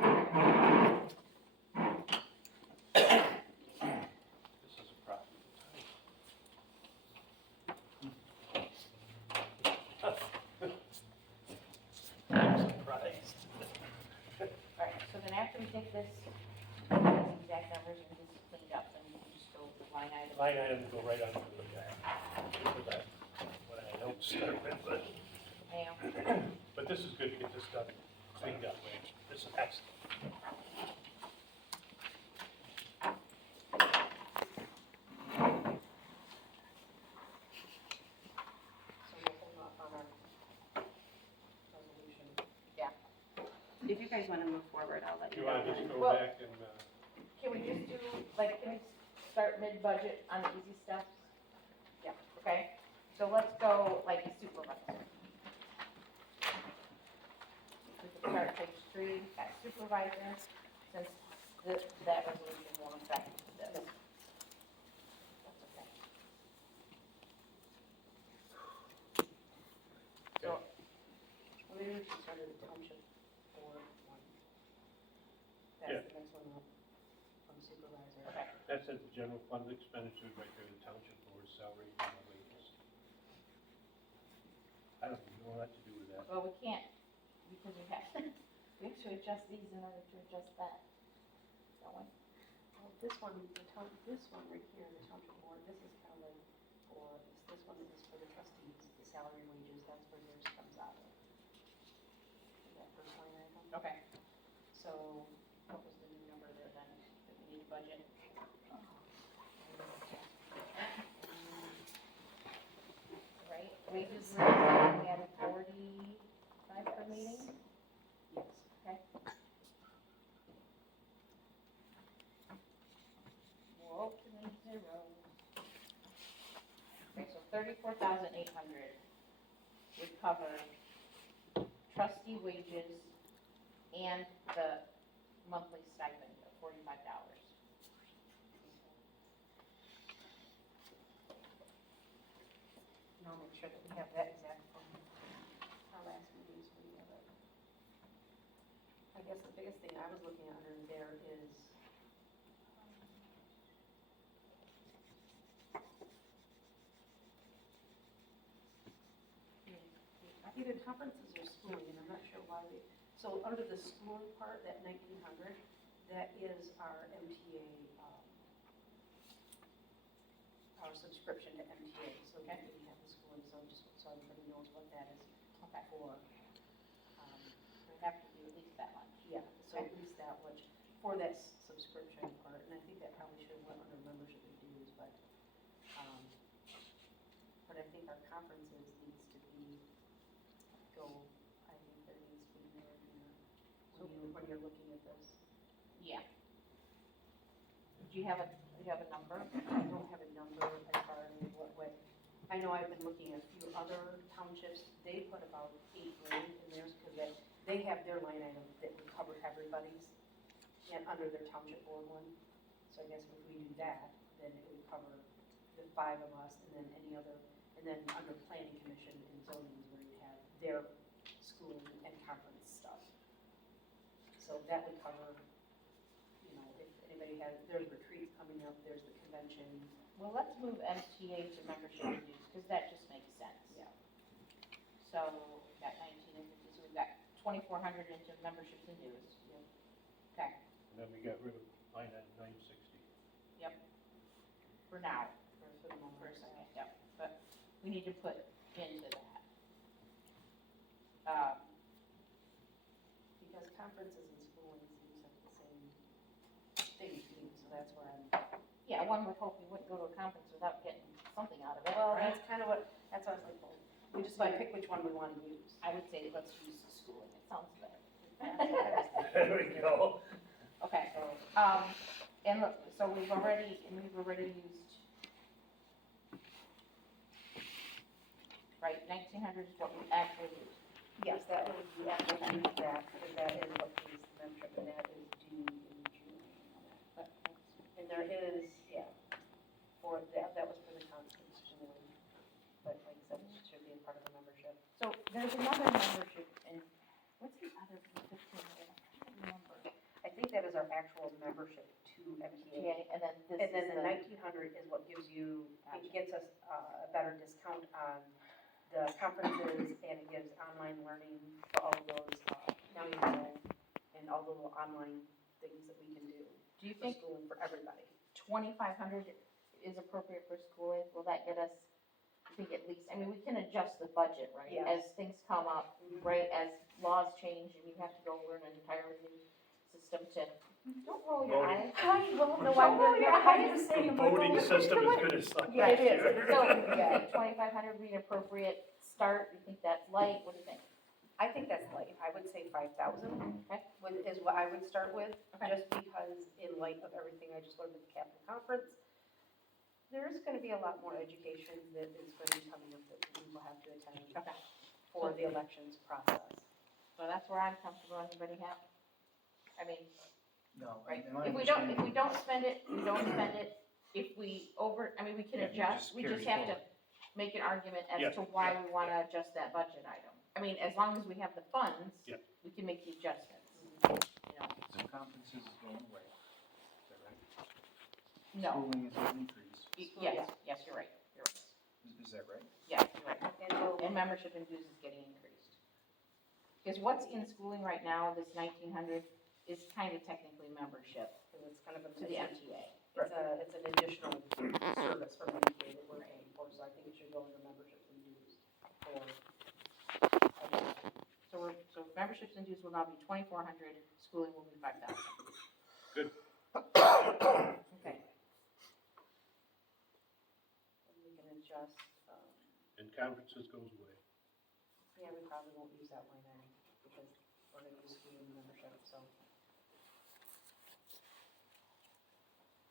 This is a problem. I'm surprised. All right, so then after we get this, these exact numbers and this cleaned up, then we can just go with line item. Line items go right under the back. For that, what I don't start with, but this is good to get this done, cleaned up. This is excellent. So we'll hold off on our resolution. If you guys wanna move forward, I'll let Do you you know. want to just go Well- back and, Can we just do, like, can we start start mid-budget on the easy stuff? Yeah. Okay, so let's go like supervisor. We can start page 3 at supervisor, since that resolution won't affect this. That's okay. So, Well, maybe we should start at the township board one. Yeah. That's the next one up from supervisor. okay, That's at the general fund expenditures right there, the township board salary and wages. I don't know what to do with that. well, we can't, because we have to adjust these in order to adjust that. Don't we? Well, this one, this one right here, the township board, this is kind of for, this one is for the trustees, the salary wages, that's where theirs comes out of. That first line item. Okay. So, What was the new number there then, that we need to budget? Right, wages were, we had 45 per meeting? yes. Okay. Whoa, too many zeros. Okay, so 34,800 would cover trustee wages and the monthly stipend of $45. And I'll make sure that we have that exact from our last meeting, so we have it. I guess the biggest thing I was looking at under there is, either conferences or schooling, and I'm not sure why they, so under the schooling part, that 1,900, that is our MTA, our subscription to MTA, so we didn't have the schooling, so just, so everybody knows what that is Okay, for. we have to do at least that much. Yeah, so at least that much for that subscription part, and I think that probably should have went under membership and dues, but I think our conferences needs to be, I think there needs to be more in there when you're looking at this. Yeah. Do you have a number? I don't have a number as far as what, I know I've been looking at a few other townships, they put about $8 million in theirs, because they have their line item that would cover everybody's, and under their township board one. So I guess if we do that, then it would cover the 5 of us, and then any other, and then under planning commission and zoning is where you have their schooling and conference stuff. So that would cover, you know, if anybody has, there's retreats coming up, there's the convention. Well, let's move MTA to membership and dues, because that just makes sense. Yeah. So, we've got 19 and 50, so we've got 2,400 into memberships and dues. Okay, And then we got rid of line at 960. for now, For the moment. for a second, yep, but we need to put into that. Because conferences and schooling seems like the same thing to me, so that's where I'm. Yeah, one would hope you wouldn't go to a conference without getting something out of it, Well, right? that's kind of what, that's what I was like, well, we just might pick which one we want to use. I would say let's use the schooling, it sounds better. There we go. Okay, So, and look, so we've already used, right, 1,900 is what we actually used. yes, that would be actually use that, because that is what pays the membership, and that is due in June. And there is, yeah, for, that was for the conference, schooling, but like I said, it should be a part of the membership. So there's another membership in, what's the other 15? I can't remember. I think that is our actual membership to MTA. Yeah, and then this And then is the 1,900 is what gives you, it gets us a better discount on the conferences, and it gives online learning for all of those, now you know, and all the little online things that we can do Do you for think schooling for everybody. 2,500 is appropriate for schooling? Will that get us, I think at least, I mean, we can adjust the budget, right? Yeah. As things come up, right, as laws change and you have to go over an entirely new system to, don't roll your Voting. eyes. I will, No, don't roll your eyes. The voting system is gonna suck Yeah, next it is. year. So, yeah, 2,500 would be an appropriate start, you think that's light, what do you think? I think that's light, I would say 5,000 Okay. is what I would start with, Okay. just because in light of everything I just learned at the Capitol Conference, There is gonna be a lot more education that is going to be coming up that we will have to attend Okay, for the elections process. so that's where I'm comfortable, everybody happy? I mean, No, right, and my if we understanding. don't spend it, we don't spend it. If we we can Yeah, it adjust, just we just carries have to make an argument as Yeah, to why we wanna adjust that budget item. I mean, as long as we have the funds, Yeah. we can make the adjustments, you know. So conferences is going away. Is that right? No, Schooling is going to increase. yes, you're right, Is that right? yeah, you're right. And we'll, And membership and dues is getting increased. Because what's in schooling right now, this 1,900, is kind of technically membership it's kind of a, to the MTA. it's an additional service for Medicaid that we're paying for, so I think it should go under memberships and dues for. So memberships and dues will now be 2,400, schooling will be 5,000. Good. Okay. And we can adjust, And conferences goes away. yeah, we probably won't use that line item because we're gonna use school membership, so.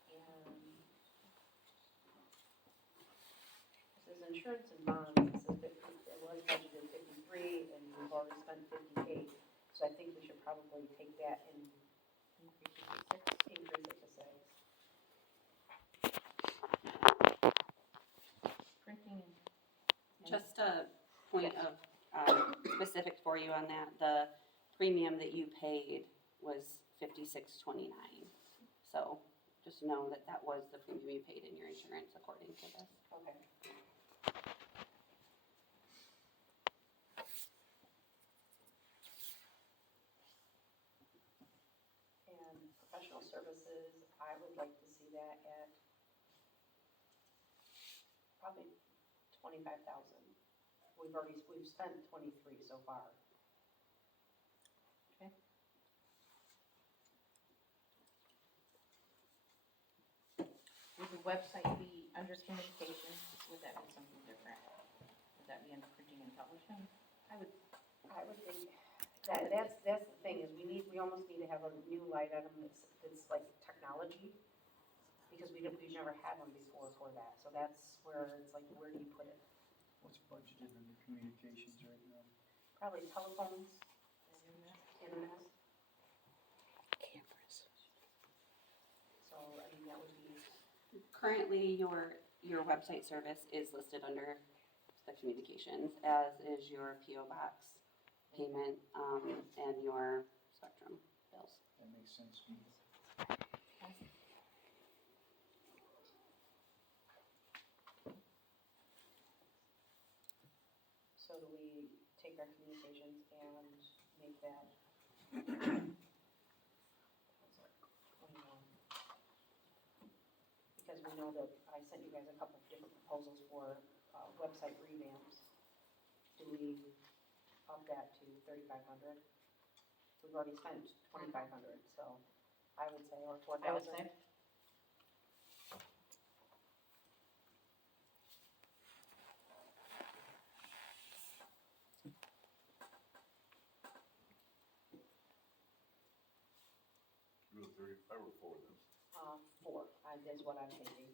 And this is insurance and bonds, it says it was budgeted 53 and we've already spent 58, so I think we should probably take that and increase it to 6. Printing and. Just a point of, specific for you on that, the premium that you paid was $56.29. So just know that that was the premium you paid in your insurance according to this. Okay. And professional services, I would like to see that at probably 25,000. We've spent 23 so far. Would the website be under communications, would that be something different? Would that be under printing and publishing? I would think, that's the thing, is we almost need to have a new line item that's like technology, because we've never had one before for that, so that's where it's like, where do you put it? What's budgeted under communications right now? Probably telephones, internet. So, I mean, that would be, Currently, your website service is listed under the communications, as is your PO box payment, and your Spectrum bills. That makes sense to me. so do we take our communications and make that? Because we know that I sent you guys a couple of different proposals for website revamps. Do we up that to 3,500? We've already spent 2,500, so I would say, or 4,000. I would say. Do a 35 or 4 then. 4, is what I'm thinking.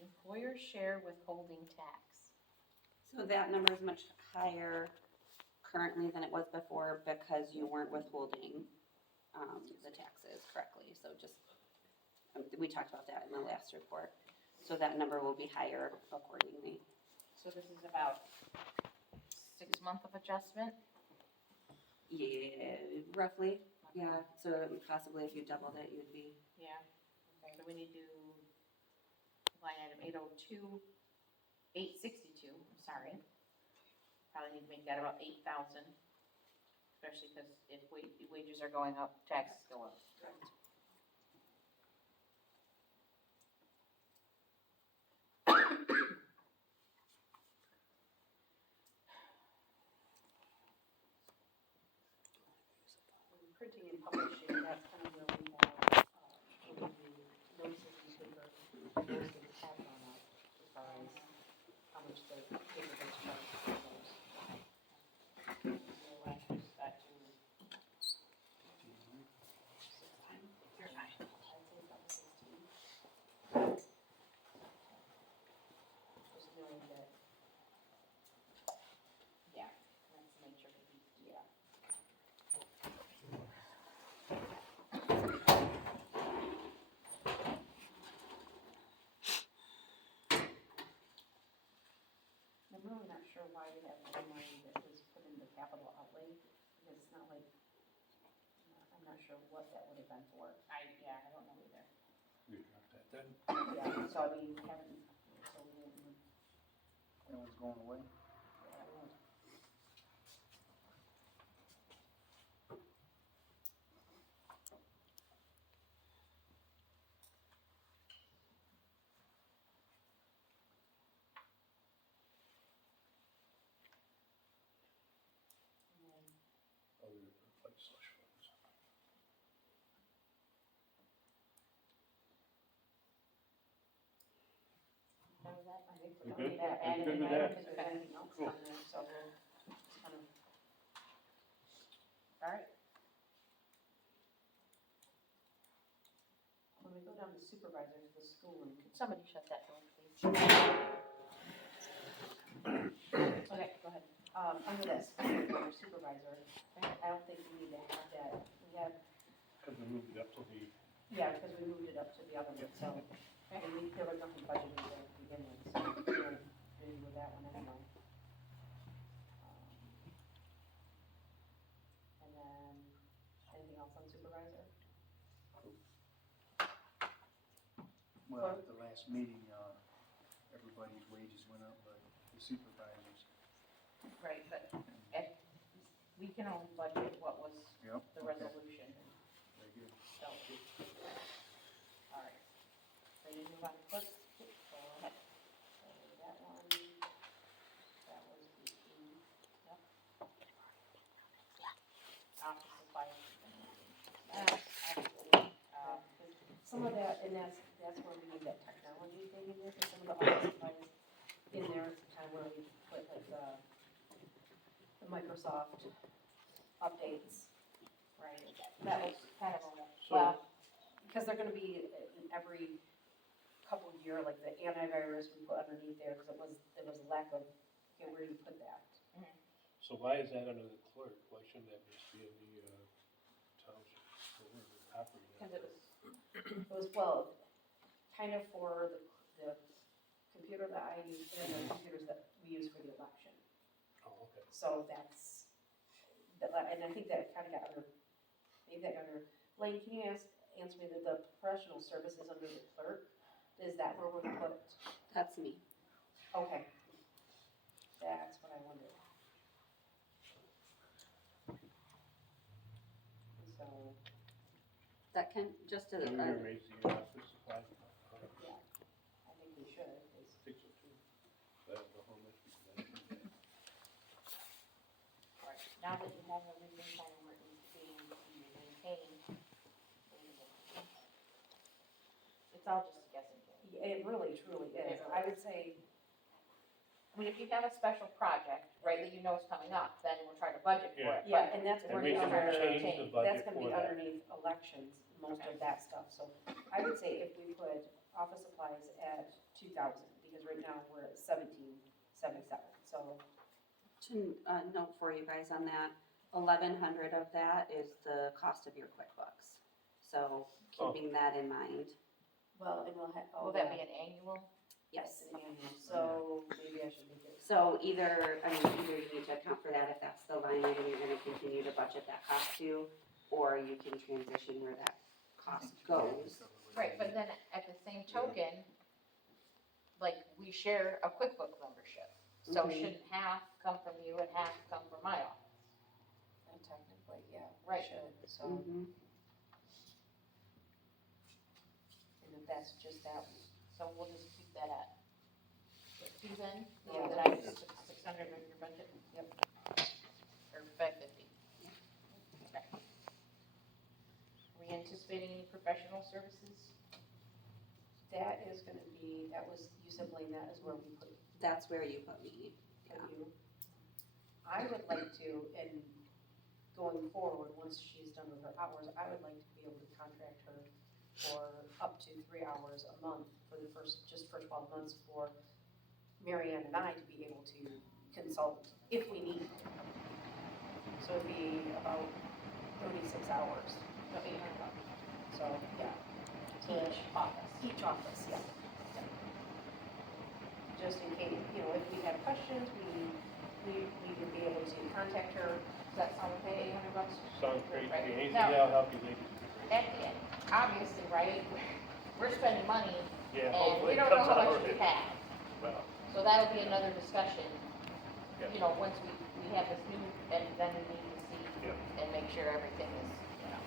Employer share withholding tax. So that number is much higher currently than it was before because you weren't withholding, the taxes correctly. So just, we talked about that in the last report. So that number will be higher accordingly. So this is about 6 month of adjustment? Yeah, roughly, yeah. So possibly if you doubled it, you'd be, Yeah, okay, so we need to, line item 802, 862, I'm sorry. Probably need to make that about 8,000, especially because if wages are going up, taxes go up. Printing and publishing, that's kind of where we have, when we do notices in the paper, most of the have gone up as far as how much the paper goes charged for those. I'm really not sure why we have more money that was put into capital outlay, because it's not like, I'm not sure what that would have been for. Yeah, I don't know either. Yeah, so I mean, we haven't, so we didn't, That one's going away. I don't know. That was that? I think You we're good? done with that. You And good with I don't that? think there's anything else Cool. on there, so we'll just kind of. All right. When we go down to supervisors, the school and. Somebody shut that door, please. Okay, go ahead. Under that school and supervisor, I don't think we need to have that, we have, Because we moved it up to the, yeah, because we moved it up to the other one, so. And there was nothing budgeted there to begin with, so we're busy with that one anyway. And then, anything else on supervisor? Well, at the last meeting, everybody's wages went up, but the supervisors. Right, but we can only budget what was Yep. the okay, resolution, Very good. so. All right. Ready to move on to clerk? Go ahead. So that one, that was the, Yep. Office supplies. Absolutely. some of that, and that's where we need that technology thing in there, because some of the office supplies in there, it's the time where we put like the Microsoft updates, right? That was kind of, so, well, Because they're gonna be in every couple of year, like the antivirus we put underneath there, because there was a lack of, okay, where do you put that? so why is that under the clerk? Why shouldn't that just be in the, township, or the operating? because it was, It was, well, kind of for the computer that I use, and the computers that we use for the election. Oh, okay. So that's, and I think that kind of got under, maybe that got under, Blaine, can you answer me that the professional services under the clerk, is that where we're gonna put it? That's me. Okay. That's what I wondered. So, That can, just as, Are we gonna raise the office supply? yeah, I think we should, I think so too. I don't know how much we can. all right, now that you have everything kind of where it needs to be maintained, it's all just a guessing game. it really truly is. I would say, I mean, if you have a special project, right, that you know is coming up, then we're trying to budget for it. yeah, and that's And gonna we be can under, change the budget that's gonna for be that. underneath elections, most of that stuff. So I would say if we put office supplies at 2,000, because right now we're at 1777, so. to, note for you guys on that, 1,100 of that is the cost of your QuickBooks. So keeping that in mind, Well, and we'll have, Will that be an annual? yes. an annual, so maybe I should make it. So either you need to account for that if that's the line item you're gonna continue to budget that cost to, or you can transition where that cost goes. Right, but then at the same token, like, we share a QuickBook membership. So Mhm. shouldn't half come from you and half come from my office? And technically, yeah, we Right. should, so, Mhm. and if that's just that, So we'll just keep that at what, 2 then? Yeah. That I just took 600 of your budget? Yep. Or 550? Okay. Are we anticipating any professional services? that is gonna be, that was, you said, Blaine, that is where we put That's where you put me. Yeah. you. I would like to, and going forward, once she's done with her hours, I would like to be able to contract her for up to 3 hours a month for the just for 12 months for Mary Ann and I to be able to consult if we need to. So it'd be about 36 hours, So 800 bucks so, yeah. each office? Each office, yeah. just in case, you know, if we have questions, we would be able to contact her. Does that sound okay, $800? Sounds great, Right. anything Now- that'll help you, ladies. At the end, obviously, right, we're spending money, Yeah, and hopefully we it don't know comes how out much we right. have. Well, So that'll be another discussion, yeah. you know, once we have this new, and then we need to see Yeah. and make sure everything is, you know.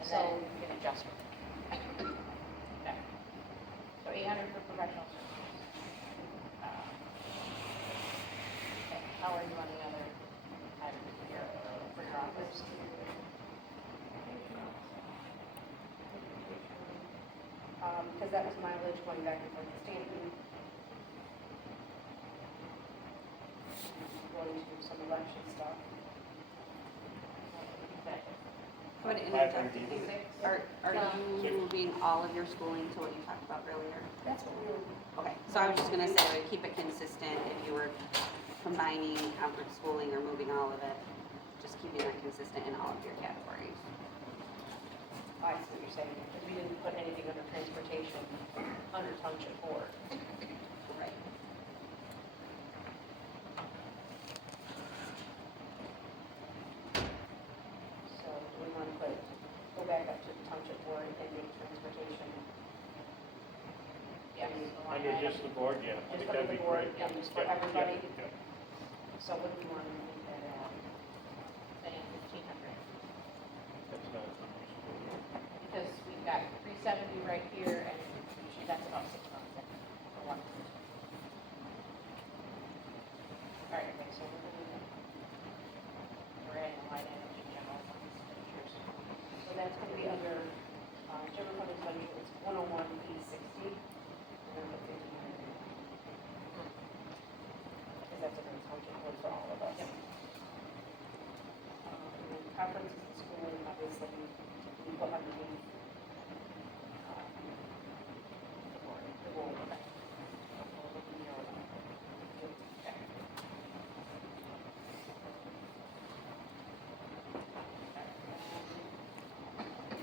And So- then we can adjust from there. Okay. So 800 for professional services. Okay, how are you on the other items for your office? Because that was mileage going back and forth to Stanton. Going to some election stuff. I would Five interject. hundred even. Are you moving all of your schooling to what you talked about earlier? That's what we were, Okay, so I was just gonna say, I would keep it consistent if you were combining conference schooling or moving all of it, just keeping that consistent in all of your categories. I see what you're saying, because we didn't put anything under transportation, under township board. Right. So do we want to go back up to the township board and make transportation? Yes. Under just the board, yeah, I Just think that'd under be the board, great. and just for Yeah, everybody? yeah, yeah. So what do we want to make that at? Saying 1,500. That's not unreasonable. Because we've got 370 right here, and usually that's about 6 months in for one person. All right, okay, so we're adding a line item to general fund expenditures. So that's going to be under, general fund expenditures, 101 E60. And then the 1,500. Because that's a township board for all of us. Yep. And then conferences and schooling, obviously, we put underneath. The board, okay.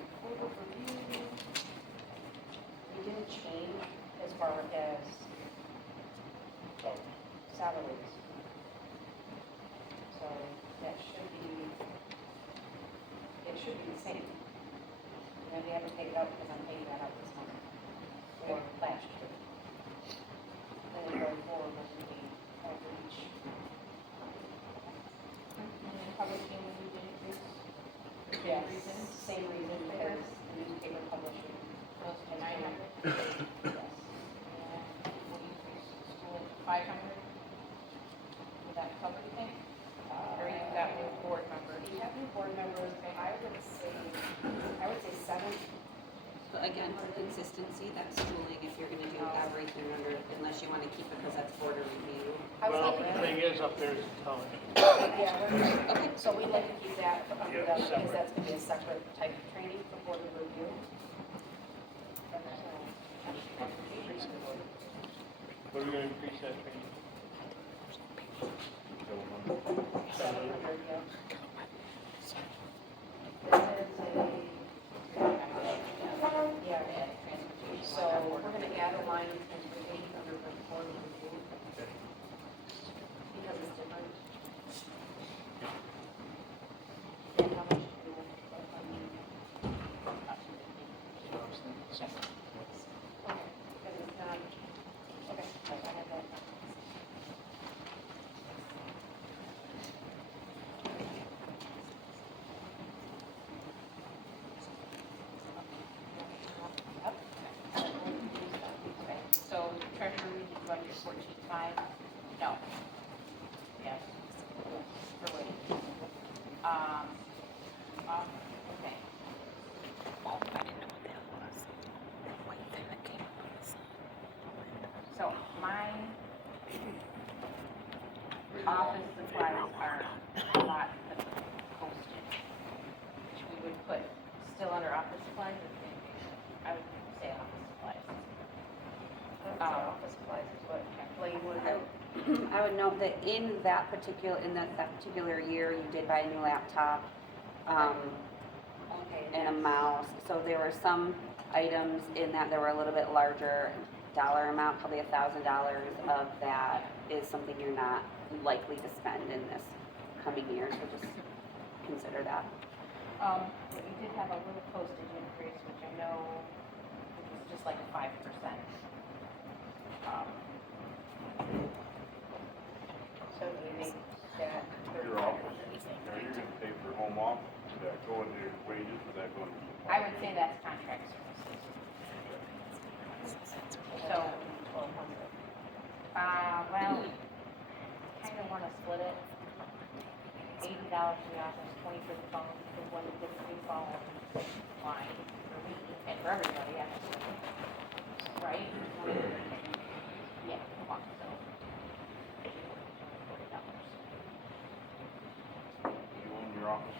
Overview. We didn't change as far as So, salaries. So that should be, it should be the same. And we haven't paid it out because I'm paying that out this month, or last year. And then going forward, we'll be over each. And then publishing, we did increase. Yes, Reason? same reason, because newspaper publishing. Goes to 900. Yes. And we'll increase school to 500. Would that cover everything? Or you've got new board members? We have new board members, I would say 7. So again, for consistency, that's schooling if you're gonna do everything under, unless you wanna keep it because that's board of review. I was well, thinking, the thing is, up there is the town. yeah, Okay. so we'd like to keep that under Yeah, that, because separate. that's gonna be a separate type of training for board of review. What are we gonna increase that training? 700, yeah. This is a, yeah, Transportation. so we're gonna add a line of transportation under the board of review, because it's different. And how much do you want? Okay, because it's not, okay, I have that. Okay, so treasurer reading budget 14.5, no. Yes. For waiting. Okay. So my office supplies are a lot because of postage, which we would put still under office supplies or communication. I would say office supplies. Office supplies is what Blaine would. I would note that in that particular year, you did buy a new laptop, Okay. and a mouse. So there were some items in that were a little bit larger, dollar amount, probably $1,000 of that is something you're not likely to spend in this coming year, so just consider that. But you did have a little postage increase, which I know it was just like 5%. So do we make that Your office, now you're gonna pay for home office, would that go into your wages, would that go into? I would say that's contract services. So, well, kind of want to split it. $80 for the office, 20 for the phone, because when the new phone line for me and for everybody, actually. Right? Yeah, come on, so. $40. You own your office,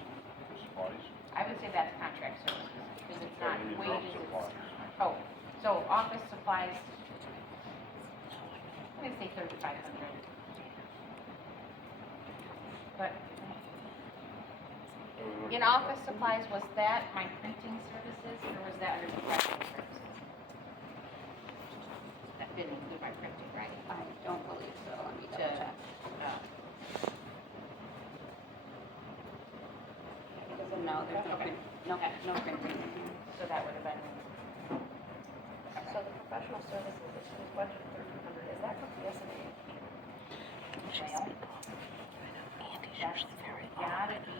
the supplies? I would say that's contract services, because it's not And your wages, supplies. it's, oh, so office supplies, I'm gonna say 3,500. But in office supplies, was that my printing services, or was that under professional services? That didn't include my printing, right? I don't believe so, let me To, double check. No, there's no Okay. print, no, no printing in here. So that would have been, So the professional services, this is budget 1,300, is that for BSNA? well, that's gotta be,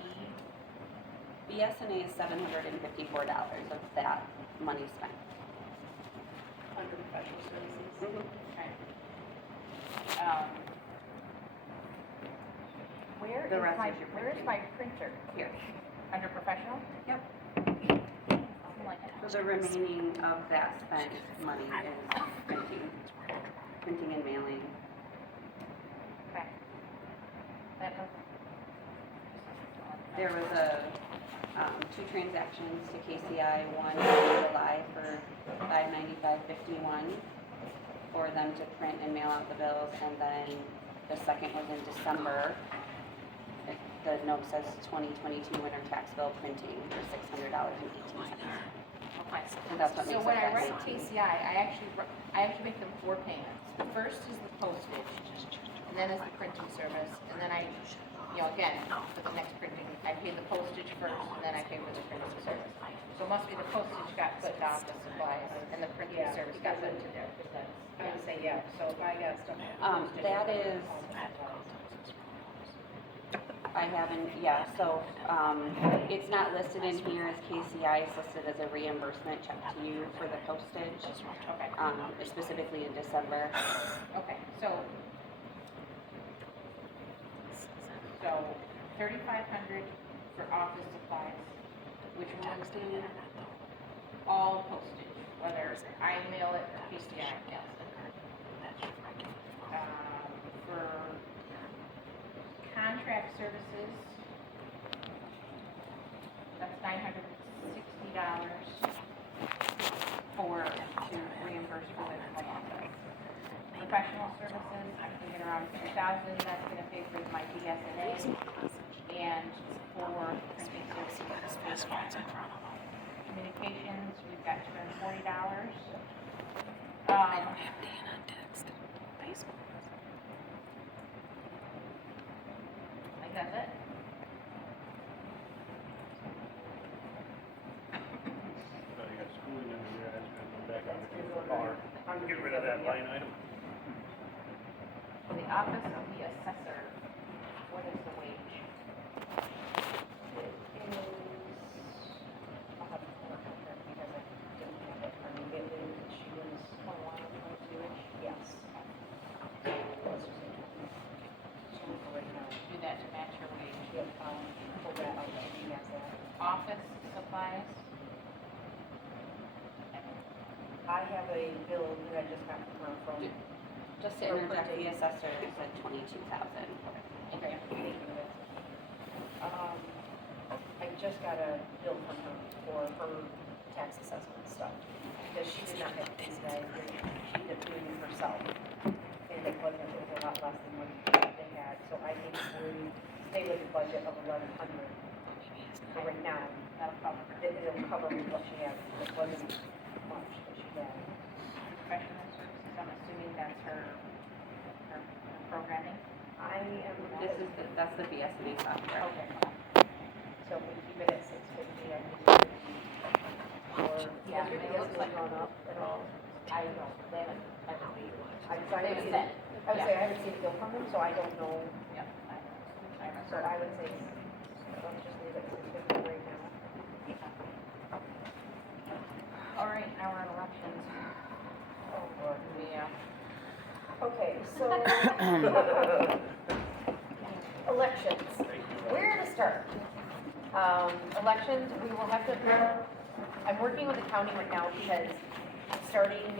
BSNA is $754 of that money spent. Under professional services? okay. Where The is rest my, is your where is printing. my printer? Here. Under professional? Yep. Something like that. So the remaining of that spent money is printing and mailing. Okay. That does. There was two transactions to KCI, one in July for $595.51 for them to print and mail out the bills, and then the second was in December. The note says 2022 winter tax bill printing for $600.18. Okay. And that's what So makes when it I that write small. KCI, I actually make them 4 payments. The first is the postage, and then is the printing service, and then I, again, for the next printing, I pay the postage first, and then I pay for the printing service. So it must be the postage got put to office supplies, and the printing service got put to there. I would say, yeah, so if I got stuff. That is, I haven't, yeah, so, it's not listed in here as KCI, it's listed as a reimbursement check to you for the postage, Okay. specifically in December. Okay, so 3,500 for office supplies, which will include all postage, whether I mail it or PCI mails it. For contract services, that's $960 to reimburse for the home office. Professional services, we get around 2,000, that's gonna pay for my BSNA, and for printing services. Communications, we've got $240. I think that's it. So you got schooling under there, that's gonna come back on the bar. Get rid of that line item. For the office of the assessor, what is the wage? I'll have to look at her because I didn't have it for me. She was 21, 22-ish, yes. Let's just say 22. So for right now, Do that to match your wage. yep, pull that out, she has that. Office supplies, I have a bill that I just got from her from. Just to interject, the assessor is at 22,000. okay. I just got a bill from her for her tax assessment stuff, because she did not have to do that, she did doing it herself. And it was a lot less than what they had, so I think we stay with the budget of 1,100 for right now. That'll cover her. It'll cover what she has, it wasn't much that she had. Professional services, I'm assuming that's her programming? I am. That's the BSNA software. Okay. So if we keep it at 650, I think. Or, Yeah, because it looks like- gone up at all. I don't know, they haven't, I don't know. I They haven't seen said, it. I would say I haven't seen a bill from them, so I don't know, yeah. but I would say, let's just leave it at 650 right now. All right, now we're on elections. Oh, Lord. Yeah. Okay, so. Elections, where to start? Elections, we will have to, I'm working with the county right now because starting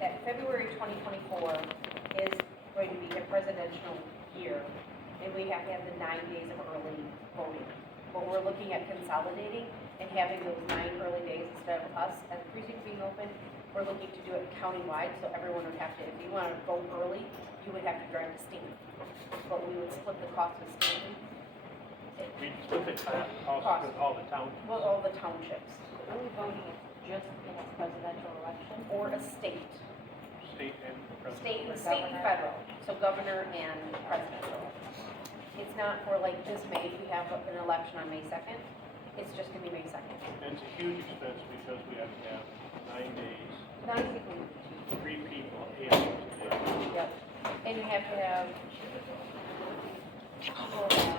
at February 2024 is going to be a presidential year, and we have to have the 9 days of early voting. But we're looking at consolidating and having those 9 early days instead of us as precincts being open. We're looking to do it countywide, so everyone would have to, if you want to vote early, you would have to drive to Stanton. But we would split the cost of Stanton, We split the cost with all the towns. well, all the townships, Early voting is just in a presidential election? or a state. State and State president. and federal, so governor and presidential. It's not for like this May, we have an election on May 2nd, it's just gonna be May 2nd. And it's a huge expense because we have to have 9 days, Not even, 3 people, 8 hours a day. yep, and you have to have, people have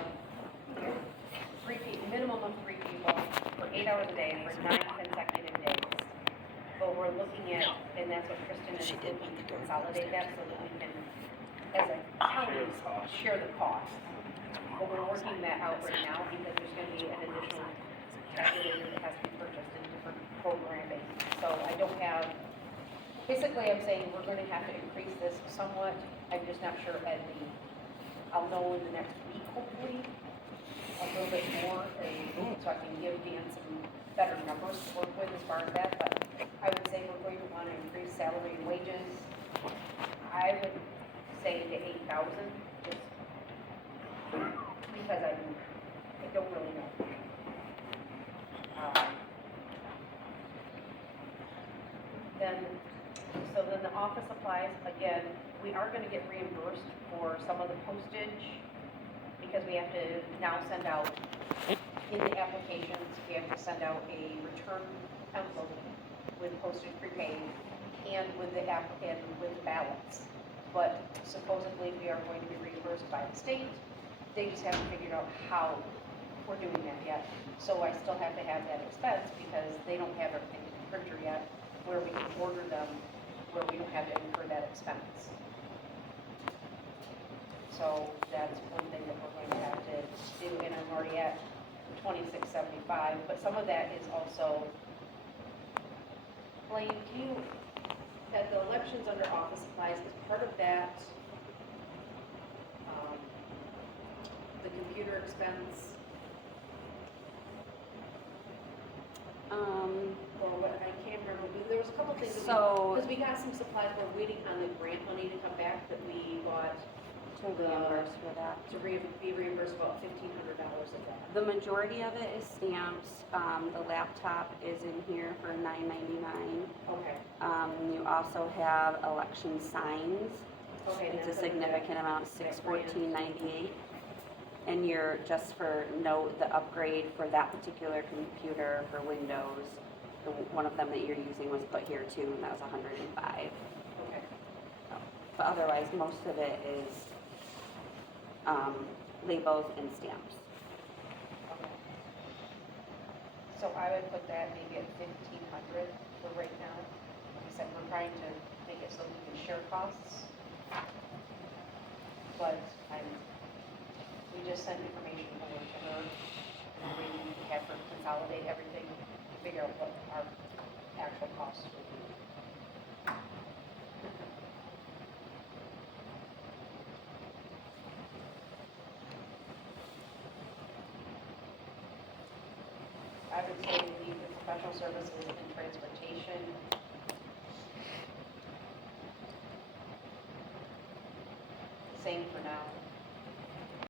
3 people, minimum of 3 people for 8 hours a day for 9 consecutive days. But we're looking at, and that's what Kristen is looking to consolidate that so that we can, as a county, Share the cost. share the cost. But we're working that out right now because there's gonna be an additional calculator that has to be purchased in different programming. So I don't have, basically I'm saying we're gonna have to increase this somewhat. I'm just not sure at the, I'll know in the next week hopefully, a little bit more, so I can give Dan some better numbers to work with as far as that, but I would say we're going to want to increase salary and wages. I would say to 8,000, just because I don't really know. Then the office supplies, again, we are gonna get reimbursed for some of the postage, because we have to now send out, in the applications, we have to send out a return envelope with postage prepaid and with the app, and with ballots. But supposedly we are going to be reimbursed by the state, they just haven't figured out how we're doing that yet. So I still have to have that expense because they don't have everything in the printer yet, where we can order them, where we don't have to incur that expense. So that's one thing that we're going to have to do, and I'm already at $26.75, but some of that is also, Blaine, do you, that the elections under office supplies, is part of that, the computer expense, or what, I can't remember, but there was a couple things that So- because we got some supplies, we're waiting on the grant money to come back that we bought To reimburse for that. to be reimbursed about $1,500 of that. The majority of it is stamps. The laptop is in here for $9.99. Okay, You also have election signs. okay. It's a that's significant amount, $614.98. And you're, just for note, the upgrade for that particular computer for Windows, one of them that you're using was put here too, and that was $105. Okay. But otherwise, most of it is labels and stamps. Okay. So I would put that maybe at 1,500 for right now. Like I said, we're trying to make it so we can share costs. But we just sent information over to her, and we have her consolidate everything, figure out what our actual costs would be. I would say leave the professional services and transportation